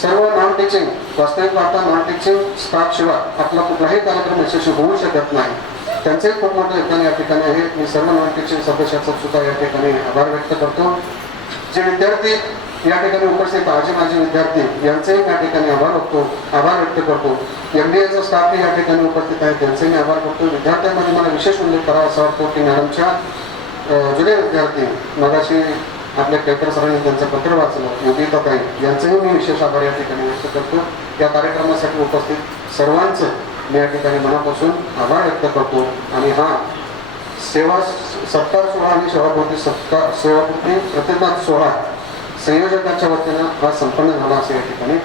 सर्व नॉन टीचिंग, वास्तविक पाहता नॉन टीचिंग स्टाफ शिवाय आपला कुठलाही कार्यक्रम यशस्वी होऊ शकत नाही, त्यांचेही खूप मोठं योगदान या ठिकाणी आहे. मी सर्व नॉन टीचिंग सदस्याचा सुद्धा या ठिकाणी आभार व्यक्त करतो. जे विद्यार्थी या ठिकाणी उपस्थित आजी माझे विद्यार्थी यांचेही या ठिकाणी आभार व्यक्त करतो. MBAचा स्टाफही या ठिकाणी उपस्थित आहे, त्यांचेही मी आभार करतो. विद्यार्थ्यांमध्ये मला विशेष उल्लेख करावा असा वाटतो की मॅडमच्या जुने विद्यार्थी मगाशी आपल्या केळकर सरांनी त्यांचं पत्र वाचलं योगिता ताई यांचेही मी विशेष आभार या ठिकाणी व्यक्त करतो. या कार्यक्रमासाठी उपस्थित सर्वांचं मी या ठिकाणी मनापासून आभार व्यक्त करतो. आणि हा सत्कार सोहळा आणि सेवापूर्ती प्रतिज्ञा सोहळा संयोजकांच्या वतीनं हा संपन्न झाला असं या ठिकाणी